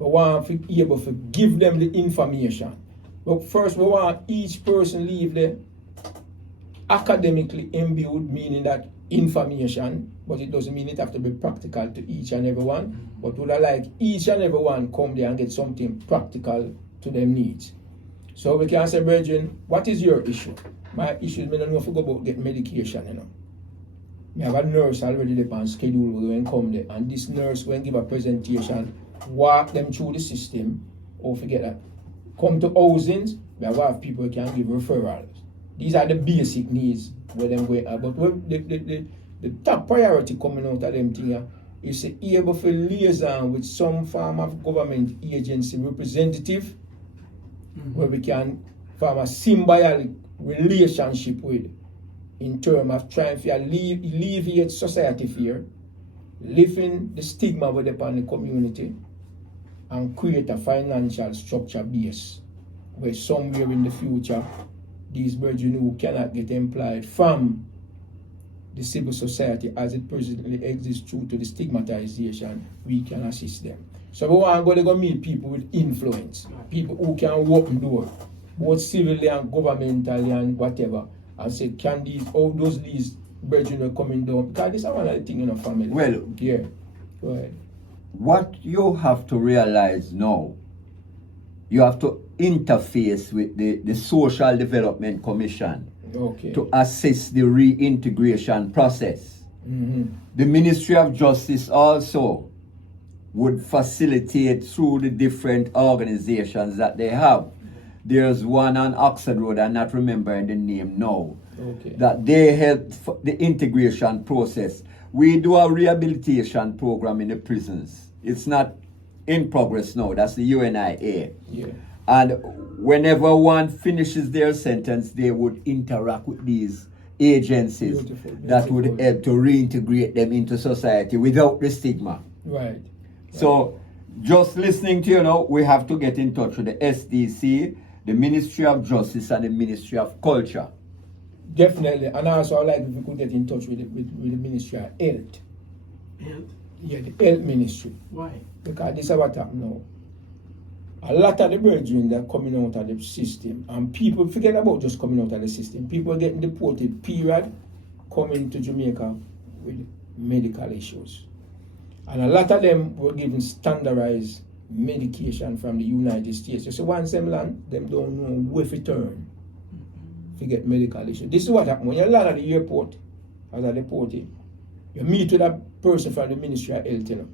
We want to be able to give them the information. But first, we want each person leave there academically imbued, meaning that information, but it doesn't mean it have to be practical to each and every one. But would I like each and every one come there and get something practical to their needs. So we can say, brethren, what is your issue? My issue is I don't know if we go about get medication, you know. I have a nurse already there on schedule when come there, and this nurse when give a presentation, walk them through the system, or forget that. Come to housings, we have people who can give referrals. These are the basic needs where them going at. But the top priority coming out of them thing is to be able to liaison with some form of government agency representative where we can form a symbiotic relationship with in terms of trying to alleviate society fear, lifting the stigma with upon the community, and create a financial structure base where somewhere in the future, these brethren who cannot get employed from the civil society as it presently exists due to the stigmatization, we can assist them. So we want to go meet people with influence, people who can open doors, both civilly and governmentally and whatever, and say, can these brethren are coming down? Because this is one of the things in a family. Well, yeah. Go ahead. What you have to realize now, you have to interface with the Social Development Commission to assist the reintegration process. The Ministry of Justice also would facilitate through the different organizations that they have. There's one on Oxford Road, I'm not remembering the name now, that they help the integration process. We do a rehabilitation program in the prisons. It's not in progress now, that's the UNIA. Yeah. And whenever one finishes their sentence, they would interact with these agencies that would help to reintegrate them into society without the stigma. Right. So, just listening to you now, we have to get in touch with the SDC, the Ministry of Justice, and the Ministry of Culture. Definitely. And also, I'd like if we could get in touch with the Ministry of Health. Health? Yeah, the Health Ministry. Why? Because this is what happened now. A lot of the brethren that are coming out of the system, and people forget about just coming out of the system. People getting deported, period, coming to Jamaica with medical issues. And a lot of them were given standardized medication from the United States. So once them land, them don't know where to turn to get medical issues. This is what happened. When you land at the airport, as a deportee, you meet with a person from the Ministry of Health, you know.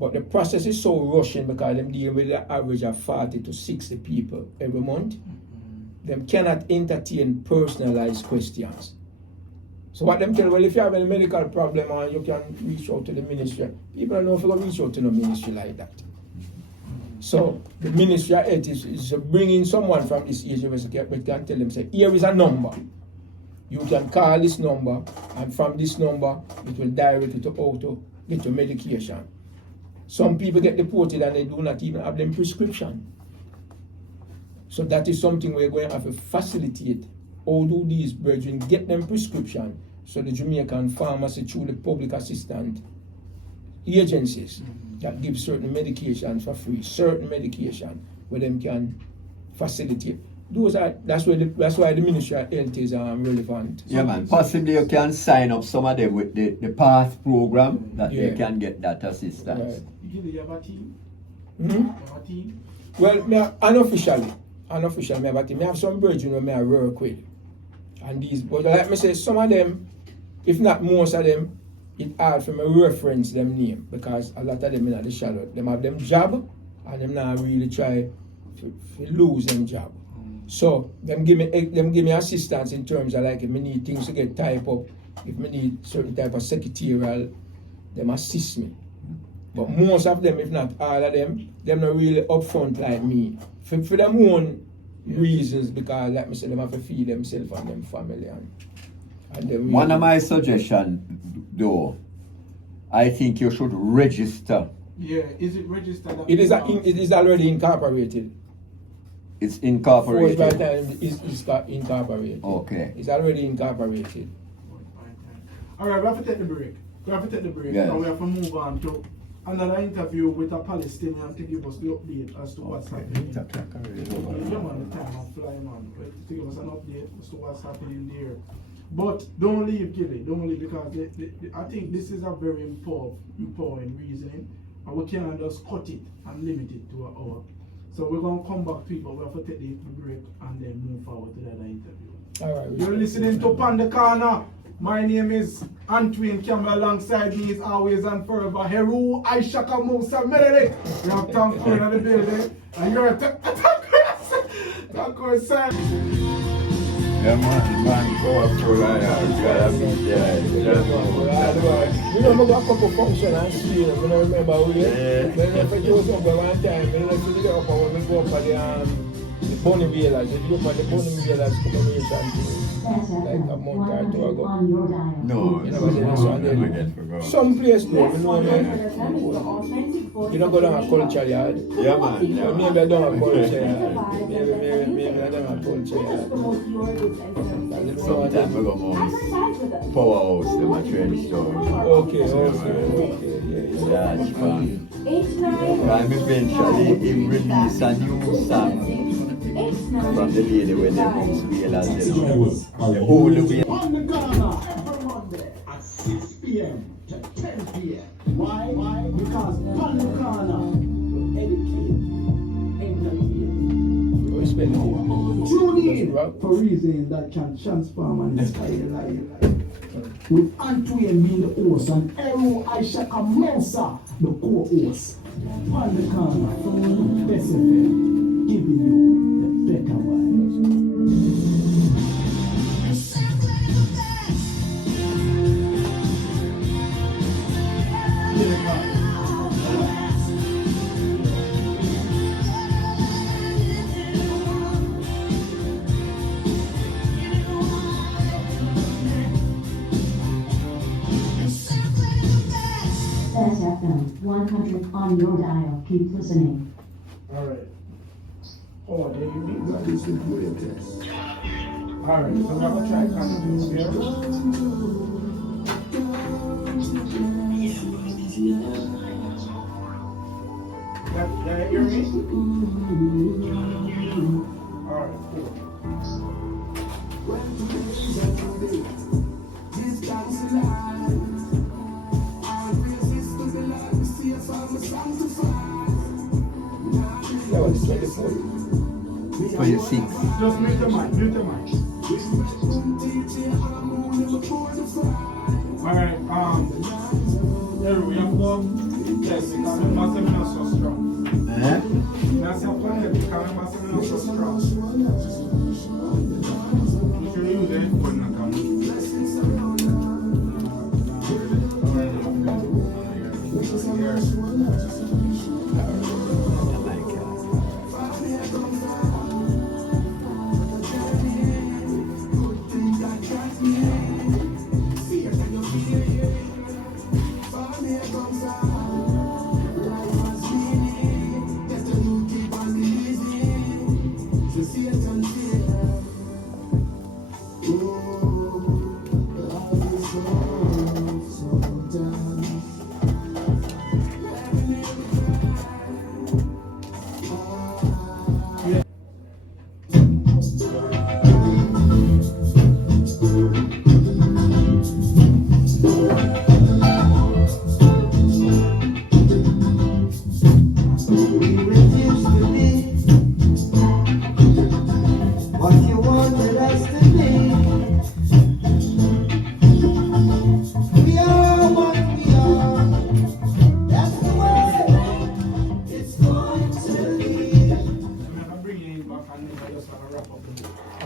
But the process is so rushing because them deal with an average of 40 to 60 people every month. Them cannot entertain personalized questions. So what them tell, well, if you have any medical problem and you can reach out to the ministry, people don't know if you can reach out to the ministry like that. So the Ministry of Health is bringing someone from this agency and tell them, say, here is a number. You can call this number, and from this number, it will direct you to how to get your medication. Some people get deported and they do not even have them prescription. So that is something we're going to have to facilitate. How do these brethren get them prescription so the Jamaican pharmacy through the public assistance agencies that give certain medications for free, certain medication where them can facilitate. That's why the Ministry of Health is relevant. Yeah, man. Possibly you can sign up some of them with the PATH program that they can get that assistance. Right. Gillie, you have a team? Mm-hmm. You have a team? Well, unofficially, I have a team. I have some brethren who I work with. And these, but like me say, some of them, if not most of them, it's hard for me to reference them name because a lot of them in the shadow. Them have them job and them not really try to lose them job. So them give me assistance in terms of like if I need things to get typed up, if I need certain type of secretarial, them assist me. But most of them, if not all of them not really upfront like me. For them own reasons, because like me say, them have to feed themselves and them family and them. One of my suggestions though, I think you should register. Yeah, is it registered? It is already incorporated. It's incorporated. Force by time is incorporated. Okay. It's already incorporated. Alright, we have to take the break. Yes. And we have to move on to another interview with a Palestinian to give us the update as to what's happening. Yeah, man, the time I'm flying on. To give us an update as to what's happening there. But don't leave, Gillie. Don't leave, because I think this is a very empowering reasoning. And we can't just cut it and limit it to an hour. So we're going to come back to it, but we have to take the break and then move forward to the other interview. All right. You're listening to Pan the Corner. My name is Antwin Campbell. Alongside me is always and forever Heru Aishaka Musa Medelik. We have Tom Quinn in the building. And you're a Tanko Sam. Yeah, man, powerful. I You know, I got a couple functions and see them. I don't remember where. But if I do something one time, I don't know if you get up when we go up for the Bonnie Velas. If you look at the Bonnie Velas commemoration like a month or two ago. No, You no, never did this one never then. get forgotten. Some place though, you know, you don't go down a culture yard. Yeah, man. Yeah, man. Maybe I don't a culture yard. Maybe I don't a culture yard. Sometimes we go more powerhouse than my train store. Okay, yeah. That's fun. And eventually he released a new song from the lady with the house velas, you know. The whole way. On the Ghana every Monday at 6 p.m. to 10 p.m. Why? Because on the Ghana will educate, entertain. We spend it. Tune in for reasons that can transform and inspire life. With Antoine being the host and Ero Aishaka Mensa the co-host. On the Ghana, Bess FM, giving you the better vibes. Bess FM 100 on your dial. Keep listening. Alright. Oh, there you need God is the greatest. Alright, so we're gonna try continuing here. Yeah, you hear me? Alright, cool. That was 24. 26. Just mute the mic. Alright, there we have to yes, because the massive is so strong. Eh? That's your plan, because the massive is so strong. You should use it when I come.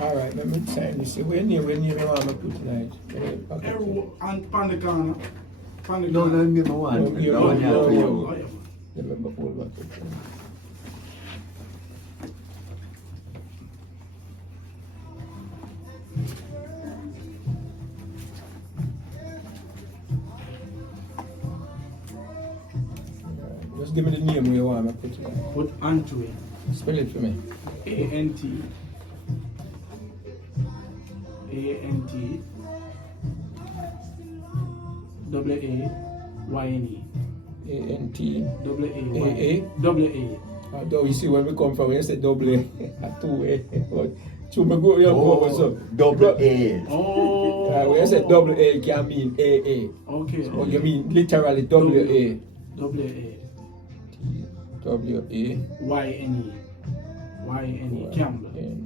Alright, let me sign this. When you want to put tonight? And Pandagana. No, no, give me one. No, you No, one here for you. Remember all what to do. Just give me the name you want me to put tonight. Put Antoine. Spell it for me. A-N-T. A-N-T. W-A-Y-N-E. A-N-T. W-A-Y. W-A. Though you see where we come from, when you say double A, two A. So me go, you go, what's up? Double A. Oh. When you say double A, it can mean AA. Okay. Or you mean literally W-A. W-A. W-A. Y-N-E. Y-N-E. Campbell. N-E.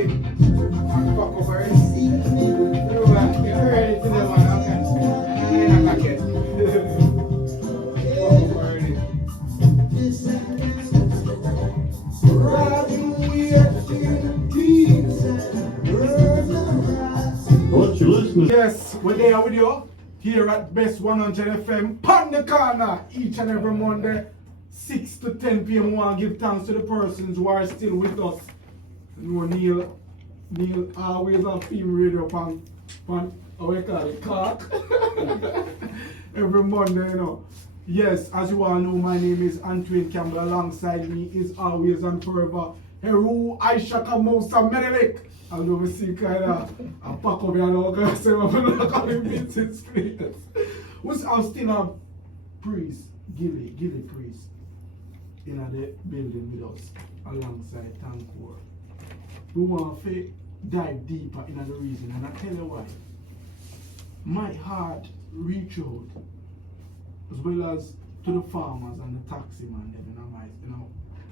Gillie. And fuck over it. You ready to the one, okay? I got it. Fuck over it. What you listening? Yes, we're there with you here at Best 100 FM. Pan the corner each and every Monday, 6 to 10 p.m. We want to give thanks to the persons who are still with us. You know, Neil always on film radio pan how we call it, Clark. Every Monday, you know. Yes, as you all know, my name is Antoine Campbell. Alongside me is always and forever Heru Aisha Kamosa Menelik. I know we see kind of a pack of your dog. I say, I'm not calling business, please. I'm still a priest, Gillie priest, in the building with us alongside Tankor. We want to dive deeper into the reason, and I tell you why. My heart reach out, as well as to the farmers and the taxi man in our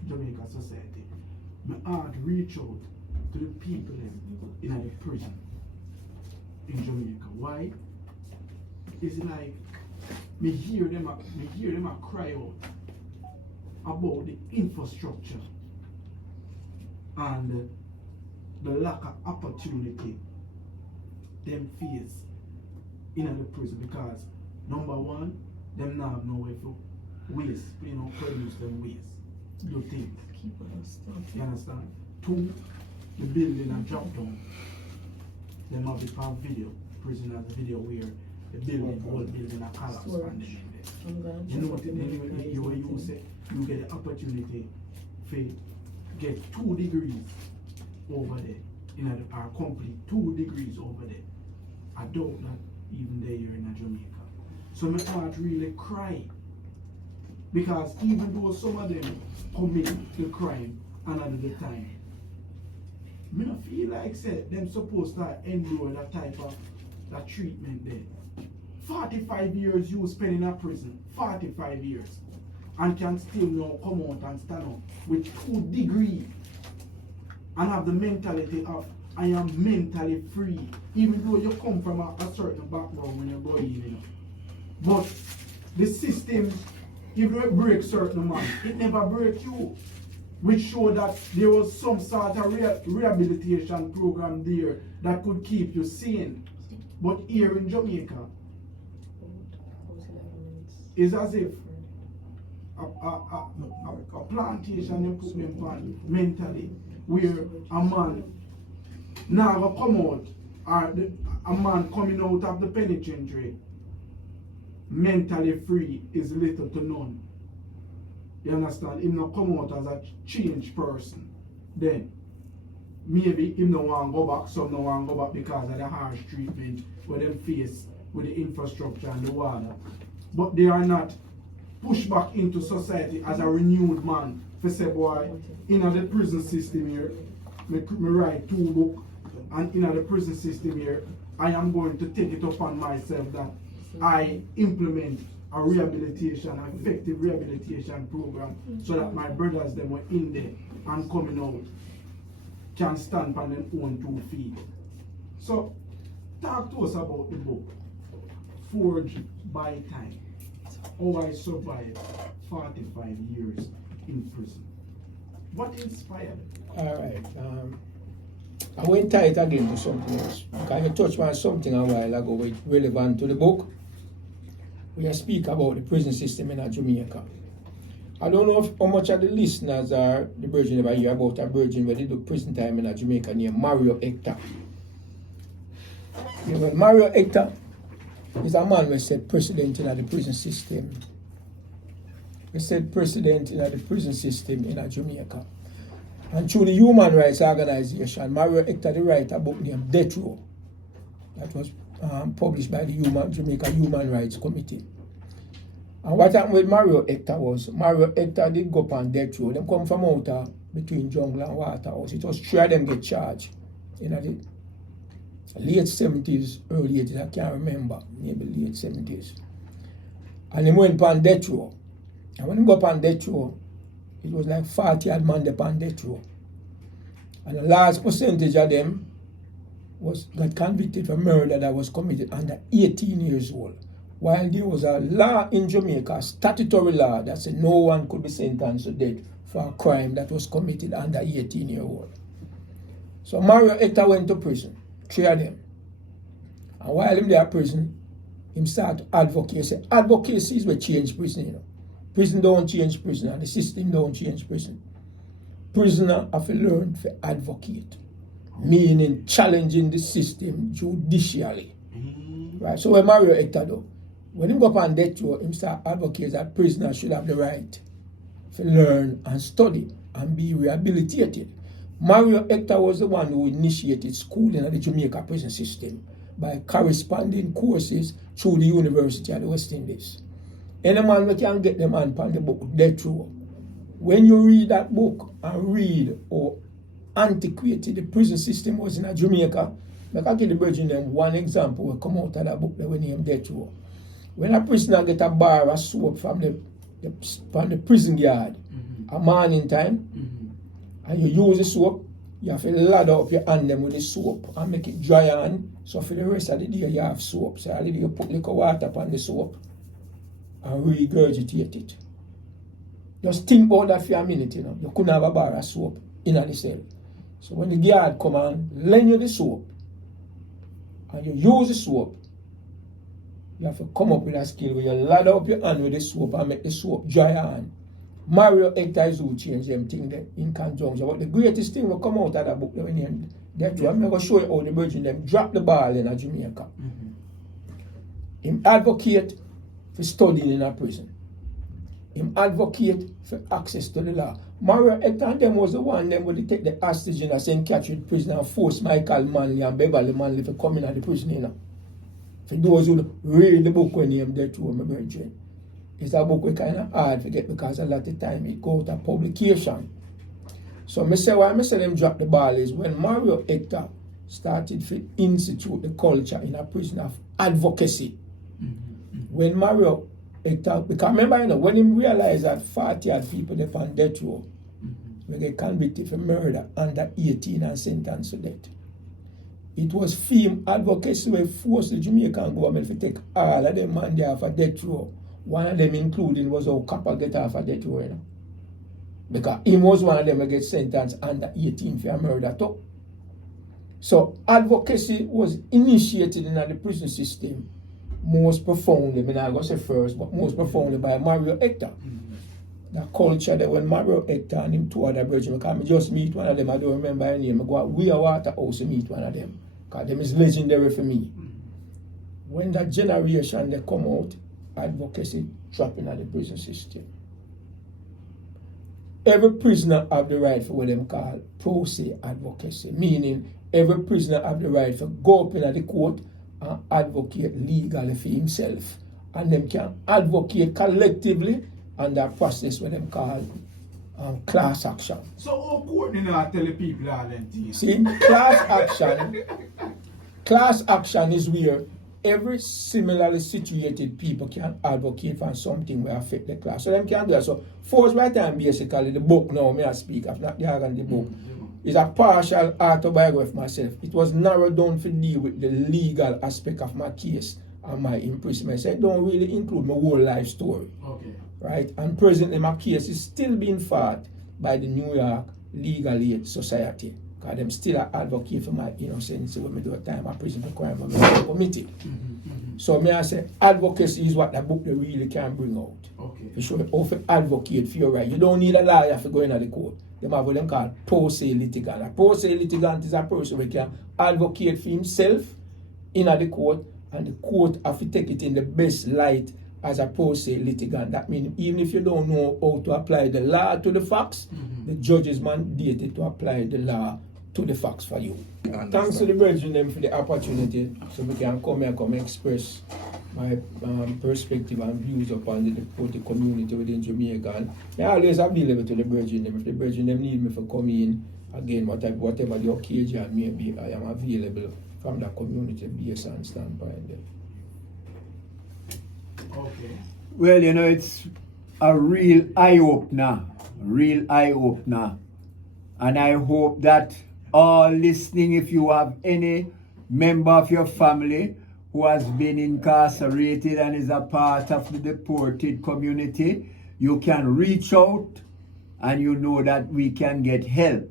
Jamaica society. My heart reach out to the people in the prison in Jamaica. Why? It's like me hear them cry out about the infrastructure and the lack of opportunity them face in the prison, because number one, them not have nowhere to waste, produce them waste, do things. You understand? Two, the building and drop down. Them have it on video. Prison has a video where the building, whole building a collapse and them in there. You know what you say? You get the opportunity to get 2 degrees over there, or complete 2 degrees over there. I doubt that even there you're in Jamaica. So my heart really cry, because even though some of them commit the crime another the time, I don't feel like them supposed to endure that type of that treatment there. 45 years you spend in a prison, 45 years, and can still now come out and stand up with 2 degrees and have the mentality of I am mentally free, even though you come from a certain background when you go in. But the system, even though it breaks certain man, it never breaks you. Which show that there was some sort of rehabilitation program there that could keep you sane. But here in Jamaica, it's as if a plantation they put them on mentally, where a man now come out, or a man coming out of the penitentiary mentally free is little to none. You understand? Him not come out as a changed person. Then maybe him no want to go back, some no want to go back because of the harsh treatment where them face with the infrastructure and the water. But they are not pushed back into society as a renewed man. For say, boy, in the prison system here, me write 2 books, and in the prison system here, I am going to take it upon myself that I implement a rehabilitation, an effective rehabilitation program, so that my brothers them were in there and coming out can stand on their own 2 feet. So talk to us about the book, Forged by Time, how I survived 45 years in prison. What inspired? Alright, I went tight again to something else, because you touched on something a while ago which relevant to the book. We speak about the prison system in Jamaica. I don't know how much of the listeners are the virgin ever hear about a virgin where they do prison time in Jamaica named Mario Hector. Well, Mario Hector is a man who said president in the prison system. He said president in the prison system in Jamaica. And through the Human Rights Organization, Mario Hector they write a book named Death Row that was published by the Jamaica Human Rights Committee. And what happened with Mario Hector was, Mario Hector did go up on death row. Them come from out between Jungle and Waterhouse. It was 3 of them get charged in the late 70s, early 80s, I can't remember, maybe late 70s. And he went on death row. And when he go up on death row, it was like 40 odd man up on death row. And a large percentage of them got convicted for murder that was committed under 18 years old. While there was a law in Jamaica, a statutory law, that said no one could be sentenced to death for a crime that was committed under 18-year-old. So Mario Hector went to prison, 3 of them. And while him there in prison, him start to advocate. Say, advocacy is what change prison, you know. Prison don't change prison, and the system don't change prison. Prisoner have to learn to advocate, meaning challenging the system judicially. Right? So when Mario Hector do, when him go up on death row, him start advocate that prisoners should have the right to learn and study and be rehabilitated. Mario Hector was the one who initiated schooling at the Jamaica prison system by corresponding courses through the University of the West Indies. Any man who can get them hand on the book, Death Row. When you read that book and read how antiquated the prison system was in Jamaica, I can give the virgin them one example will come out of that book that we name Death Row. When a prisoner get a bar of soap from the prison yard a morning time, and you use the soap, you have to lather up your hand them with the soap and make it dry on, so for the rest of the day you have soap. So all day you put little water upon the soap and regurgitate it. Just think about that for a minute, you know. You couldn't have a bar of soap in the cell. So when the guard come and lend you the soap, and you use the soap, you have to come up with a skill where you lather up your hand with the soap and make the soap dry on. Mario Hector is who changed them things in conjunction. But the greatest thing will come out of that book when you that I'm going to show you how the virgin them drop the ball in Jamaica. Him advocate for studying in a prison. Him advocate for access to the law. Mario Hector and them was the one them would take the hostage in a St. Catherine prison and force Michael Manley and Beverly Manley to come in at the prison, you know. For those who read the book when name Death Row, my virgin. It's a book we kind of hard to get because a lot of time it go to publication. So I say why I say them drop the ball is when Mario Hector started to institute the culture in a prison of advocacy. When Mario Hector, because remember, you know, when he realized that 40 odd people they on death row, when they convicted for murder under 18 and sentenced to death. It was film advocacy where forced the Jamaican government to take all of them man there for death row. One of them including was how Kappa get off of death row, you know. Because he was one of them that get sentenced under 18 for murder too. So advocacy was initiated in the prison system most profoundly, I'm not going to say first, but most profoundly by Mario Hector. The culture that when Mario Hector and him 2 other brethren, because I just meet one of them, I don't remember her name, I go out Weir Waterhouse to meet one of them, because them is legendary for me. When that generation they come out, advocacy dropping at the prison system. Every prisoner have the right for what them call pro se advocacy, meaning every prisoner have the right to go up in the court and advocate legally for himself. And them can advocate collectively under a process what them call class action. So how court you know tell the people all them things? See, class action is where every similarly situated people can advocate for something will affect the class. So them can do that. So force right time basically the book now may I speak of not the organ the book. It's a partial autobiography of myself. It was narrowed down to deal with the legal aspect of my case and my imprisonment. So it don't really include my whole life story. Okay. Right? And presently my case is still being fought by the New York Legal Aid Society. Because them still advocate for my innocence when I do a time of prison for crime I committed. So may I say advocacy is what the book they really can bring out. Okay. You should often advocate for your right. You don't need a lawyer for going to the court. They have what them called pro se litigant. A pro se litigant is a person who can advocate for himself in the court, and the court have to take it in the best light as a pro se litigant. That means even if you don't know how to apply the law to the facts, the judge is mandated to apply the law to the facts for you. Thanks to the brethren them for the opportunity so we can come here and express my perspective and views upon the deported community within Jamaica. And I always available to the brethren them. If the brethren them need me for coming in again, whatever the occasion may be, I am available from the community base and standpoint there. Okay. Well, you know, it's a real eye-opener. And I hope that all listening, if you have any member of your family who has been incarcerated and is a part of the deported community, you can reach out and you know that we can get help.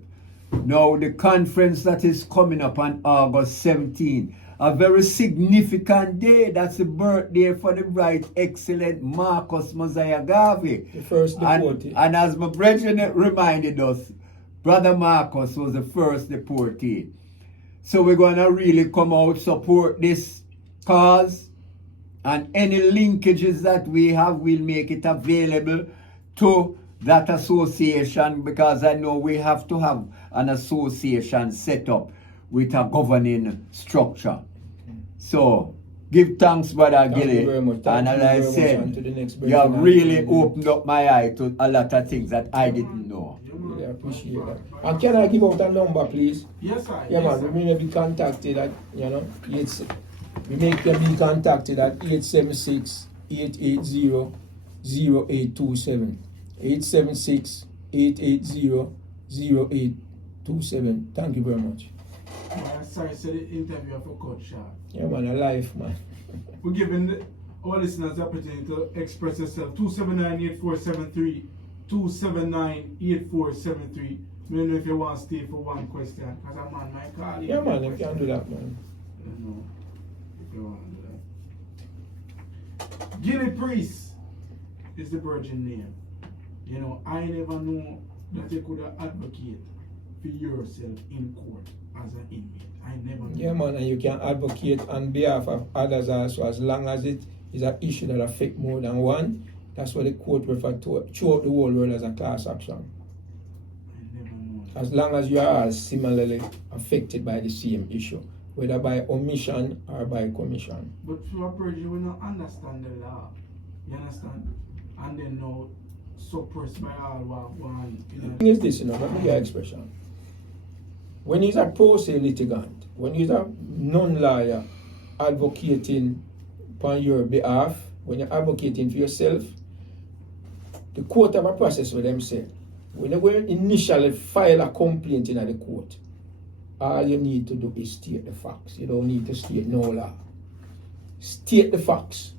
Now, the conference that is coming up on August 17, a very significant day. That's the birthday for the right excellent Marcus Mosiah Garvey. The first deportee. And as my brethren reminded us, Brother Marcus was the first deportee. So we're going to really come out, support this cause, and any linkages that we have, we'll make it available to that association, because I know we have to have an association set up with a governing structure. So, give thanks, Brother Gillie. And as I said, you have really opened up my eye to a lot of things that I didn't know. Really appreciate that. And can I give out a number, please? Yes, sir. Yeah, Yes, man. sir. We may be contacted at, we make them be contacted at 876-880-0827. 876-880-0827. Thank you very much. Sorry, so the interview for Coach Shah. Yeah, man, a life, man. We're giving our listeners the opportunity to express yourself. 279-8473. 279-8473. I don't know if you want to stay for one question, because I'm on my call. Yeah, man, you can do that, man. I don't know if you want to do that. Gillie Priest is the virgin name. You know, I never know that you could advocate for yourself in court as an inmate. I never know. Yeah, man, and you can advocate on behalf of others also, as long as it is an issue that affects more than one. That's what the court referred to throughout the whole world as a class action. I never know. As long as you are similarly affected by the same issue, whether by omission or by commission. But for a person, you will not understand the law. You understand? And then now suppressed by all what one. The thing is this, let me give you an expression. When he's a pro se litigant, when he's a non-lawyer advocating on your behalf, when you're advocating for yourself, the court have a process where them say, when you initially file a complaint in the court, all you need to do is state the facts. You don't need to state no law. State the facts.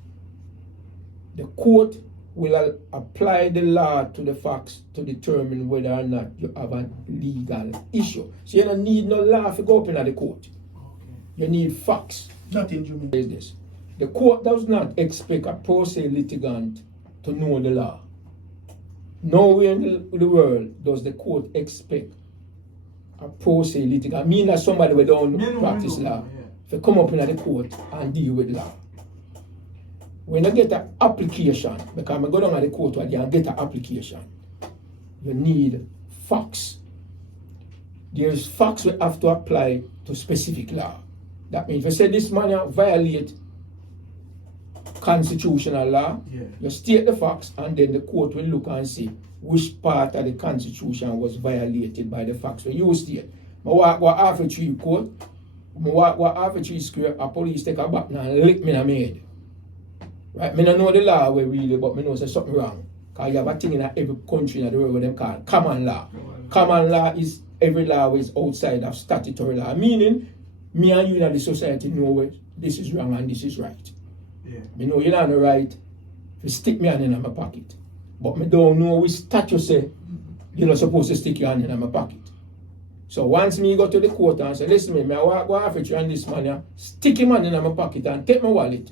The court will apply the law to the facts to determine whether or not you have a legal issue. So you don't need no law to go up in the court. Okay. You need facts. Not in Jamaica. Is this. The court does not expect a pro se litigant to know the law. Nowhere in the world does the court expect a pro se litigant. I mean that somebody who don't practice law to come up in the court and deal with law. When you get an application, because I go down to the court and get an application, you need facts. There's facts we have to apply to specific law. That means if you say this man violate constitutional law, you state the facts and then the court will look and see which part of the constitution was violated by the facts when you state. I walk half a tree court, I walk half a tree square, a police take a back and lick me in the head. Right? I don't know the law really, but I know there's something wrong. Because you have a thing in every country in the world what them call common law. Common law is every law is outside of statutory law. Meaning, me and you in the society know this is wrong and this is right. Yeah. I know you don't have the right to stick me hand in my pocket. But I don't know which statute say you're not supposed to stick your hand in my pocket. So once me go to the court and say, listen me, I walk off with you and this man, stick him hand in my pocket and take my wallet.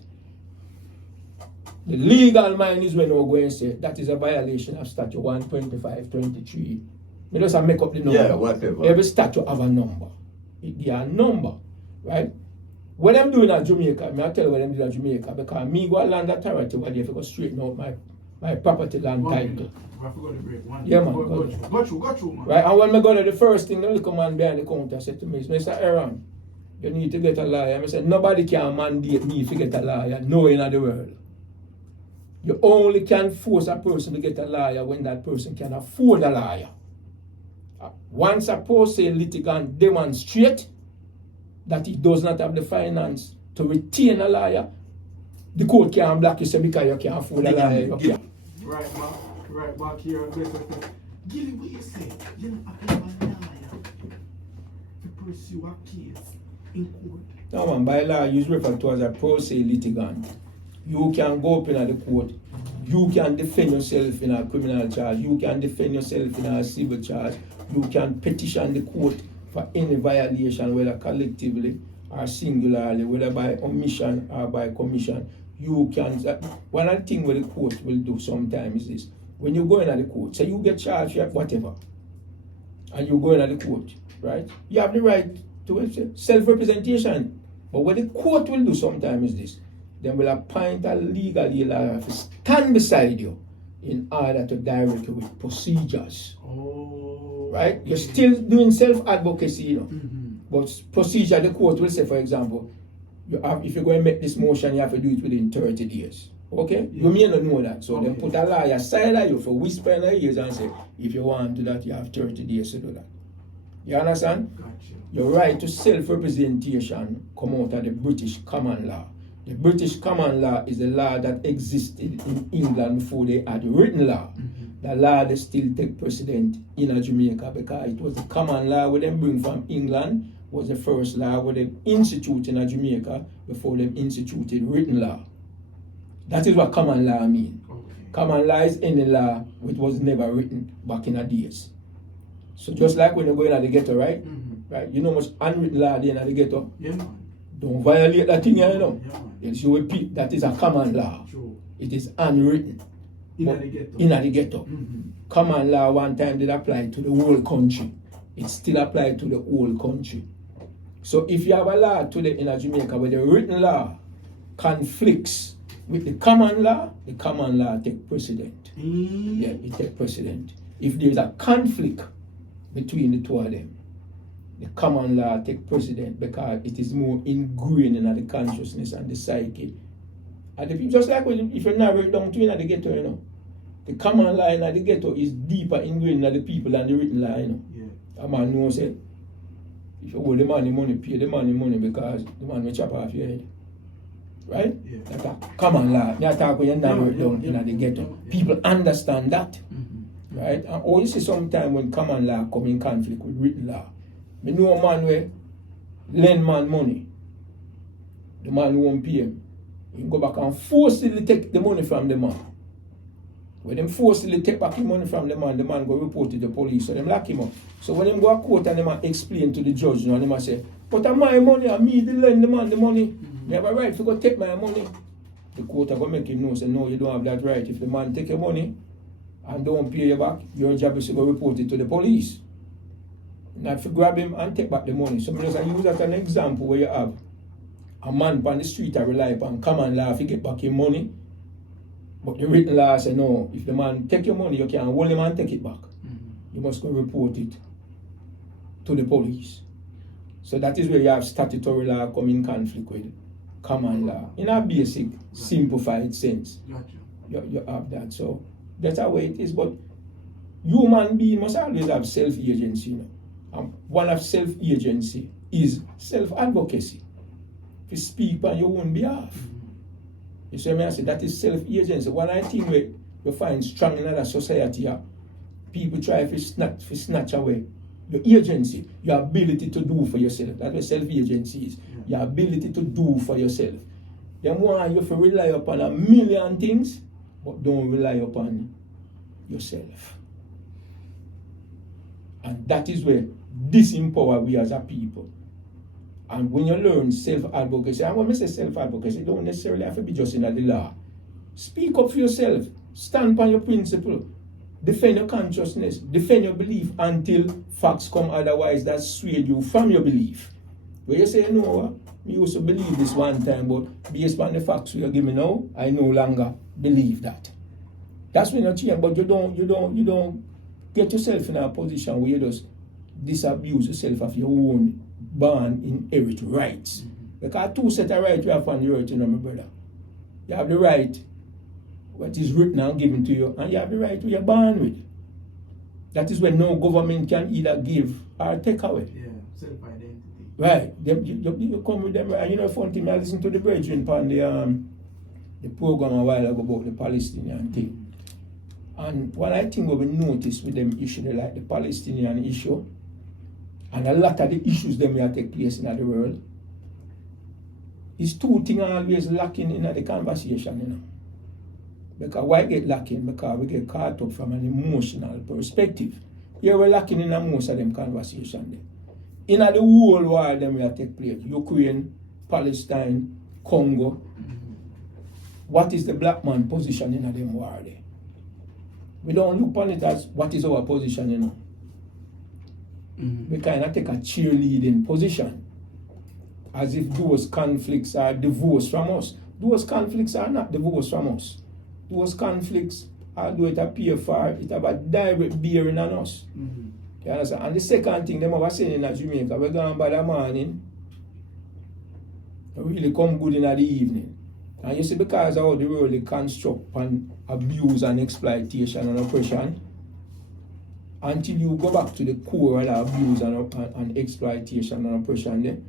The legal mind is when we go and say that is a violation of statute 125-23. You just make up the number. Yeah, whatever. Every statute have a number. It give a number, right? What I'm doing at Jamaica, I tell you what I'm doing at Jamaica, because me go land authority over there if I go straighten out my property land title. I forgot to break one. Yeah, man. Go through, man. Right, and when I go there, the first thing the little man behind the counter said to me is, Mr. Aaron, you need to get a lawyer. I said, nobody can mandate me to get a lawyer, nowhere in the world. You only can force a person to get a lawyer when that person can afford a lawyer. Once a pro se litigant demonstrates that he does not have the finance to retain a lawyer, the court can't block you say because you can't afford a lawyer. Right, man. Right back here. Gillie, what you say? You don't apply for a lawyer. pursue a case in court? No man, by law, you referred to as a pro se litigant. You can go up in the court. You can defend yourself in a criminal charge. You can defend yourself in a civil charge. You can petition the court for any violation, whether collectively or singularly, whether by omission or by commission. You can. One of the things what the court will do sometimes is this: when you go in at the court, say you get charged with whatever, and you go in at the court, right? You have the right to self-representation. But what the court will do sometimes is this: they will appoint a legal lawyer to stand beside you in order to direct you with procedures. Oh. Right? You're still doing self-advocacy, you know. But procedure, the court will say, for example, if you're going to make this motion, you have to do it within 30 days. Okay? You may not know that. So they put a lawyer side of you for whisper in your ears and say, if you want to do that, you have 30 days to do that. You understand? Gotcha. Your right to self-representation come out of the British common law. The British common law is a law that existed in England before they had written law. The law they still take precedent in Jamaica because it was the common law where they bring from England, was the first law where they instituted in Jamaica before they instituted written law. That is what common law means. Okay. Common law is any law which was never written back in the days. So just like when you're going at the ghetto, right? Right? You know much unwritten law there in the ghetto? Yeah, man. Don't violate that thing, you know. Yeah, man. Yes, you repeat, that is a common law. True. It is unwritten. In But the ghetto. in the ghetto. Common law one time did apply to the whole country. It still applies to the whole country. So if you have a law today in Jamaica where the written law conflicts with the common law take precedent. Yeah, it take precedent. If there is a conflict between the two of them, the common law take precedent because it is more ingrained in the consciousness and the psyche. And if you just like if you narrow it down to in the ghetto, you know, the common law in the ghetto is deeper ingrained in the people than the written law, you know. Yeah. A man knows it. If you owe the man the money, pay the man the money because the man will chop off your head. Right? Yeah. That's a common law. That's how you narrow it down in the ghetto. People understand that. Right? And always see sometimes when common law come in conflict with written law. I know a man where lend man money. The man won't pay him. He go back and forcibly take the money from the man. When them forcibly take back the money from the man go report to the police, so them lock him up. So when them go to court and them explain to the judge, you know, them say, but my money, and me the lend the man the money. You have a right to go take my money. The court are going to make him know, say, no, you don't have that right. If the man take your money and don't pay you back, your job is to go report it to the police. Not to grab him and take back the money. So I just use that as an example where you have a man on the street that rely upon common law to get back your money. But the written law say no, if the man take your money, you can't hold him and take it back. You must go report it to the police. So that is where you have statutory law come in conflict with common law. In a basic, simplified sense. Gotcha. You have that. So that's how it is. But human being must always have self-agency, you know. And one of self-agency is self-advocacy. To speak on your own behalf. You see what I say? That is self-agency. One of the things where you find strong in another society, people try to snatch away your agency, your ability to do for yourself. That's what self-agency is. Your ability to do for yourself. They want you to rely upon a million things, but don't rely upon yourself. And that is where disempower we as a people. And when you learn self-advocacy, and when I say self-advocacy, you don't necessarily have to be just in the law. Speak up for yourself. Stand on your principle. Defend your consciousness. Defend your belief until facts come otherwise that sway you from your belief. Where you say, no, I used to believe this one time, but based on the facts you give me now, I no longer believe that. That's when you change, but you don't get yourself in a position where you just disabuse yourself of your own born inherit rights. Because two set of rights you have on the earth, you know, my brother. You have the right what is written and given to you, and you have the right to you're born with. That is when no government can either give or take away. Yeah, self-identity. Right. You come with them, and you know, fun thing, I listened to the brethren on the program a while ago about the Palestinian thing. And one I think we noticed with them issue, like the Palestinian issue, And a lot of the issues them that take place in the world is two things always lacking in the conversation, you know. Because why get lacking? Because we get caught up from an emotional perspective. Here we're lacking in most of them conversation there. In the whole war them that take place, Ukraine, Palestine, Congo, what is the black man position in them war there? We don't look upon it as what is our position, you know. We kind of take a cheerleading position as if those conflicts are divorced from us. Those conflicts are not divorced from us. Those conflicts, although it appear far, it have a direct bearing on us. You understand? And the second thing, them over saying in Jamaica, we're going by the morning, we really come good in the evening. And you see, because of how the world they construct and abuse and exploitation and oppression, until you go back to the core of the abuse and exploitation and oppression, then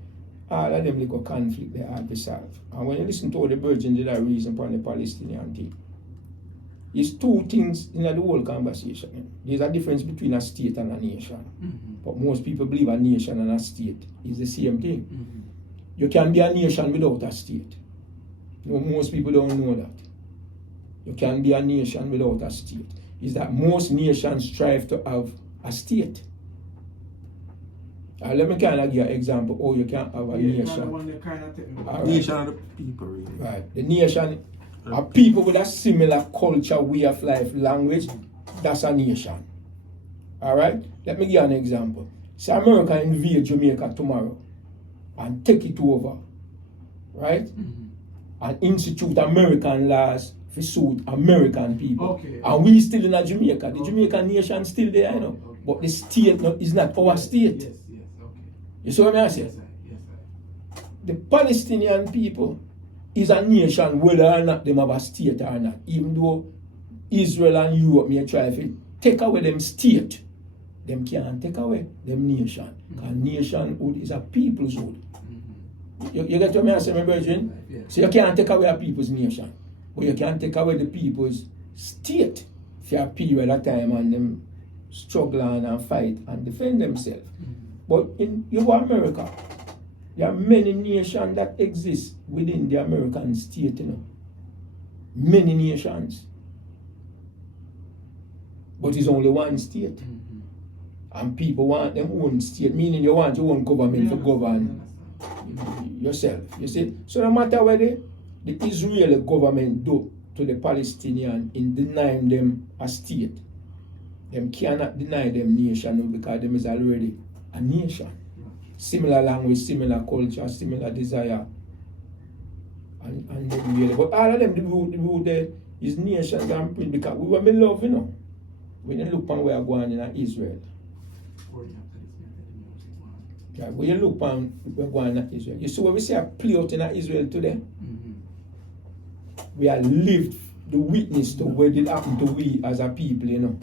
all of them little conflict they hard to solve. And when you listen to all the virgins that reason for the Palestinian thing, it's two things in the whole conversation. There's a difference between a state and a nation. But most people believe a nation and a state is the same thing. You can be a nation without a state. No, most people don't know that. You can be a nation without a state. Is that most nations strive to have a state. Let me kind of give an example how you can have a nation. Nation of the people, really. Right. The nation of people with a similar culture, way of life, language, that's a nation. Alright? Let me give you an example. Say America invade Jamaica tomorrow and take it over. Right? And institute American laws to suit American people. Okay. And we still in Jamaica. The Jamaican nation still there, you know. But the state is not our state. Yes, okay. You see what I say? Yes, sir. The Palestinian people is a nation whether or not they have a state or not. Even though Israel and Europe may try to take away them state, them can't take away them nation. Because nationhood is a people's hood. You get what I say, my virgin? Yeah. So you can't take away a people's nation. But you can take away the people's state for a period of time and them struggle and fight and defend themselves. But in America, there are many nations that exist within the American state, you know. Many nations. But it's only one state. And people want them own state, meaning you want your own government to govern yourself. You see? So no matter what the Israeli government do to the Palestinian in denying them a state, them cannot deny them nation because them is already a nation. Similar language, similar culture, similar desire. And them really. But all of them, the root there is nations and people because we were in love, you know. When you look on where we're going in Israel. Yeah, when you look on where we're going in Israel. You see what we see a play out in Israel today? We have lived the witness to what did happen to we as a people, you know.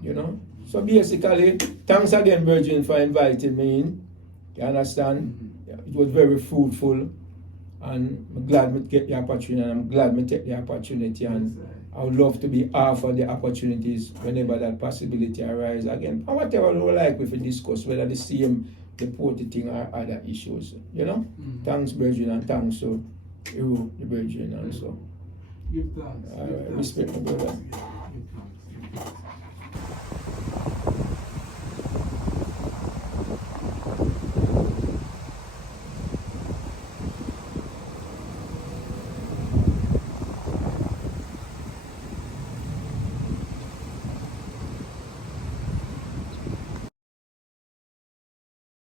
You know? So basically, thanks again, Virgin, for inviting me in. You understand? It was very fruitful. And I'm glad we get the opportunity, and I'm glad we take the opportunity. And I would love to be offered the opportunities whenever that possibility arises again. And whatever we like, we discuss, whether the same deported thing or other issues. You know? Thanks, Virgin, and thanks to you, the Virgin, and so. Give thanks. Respect, my brother.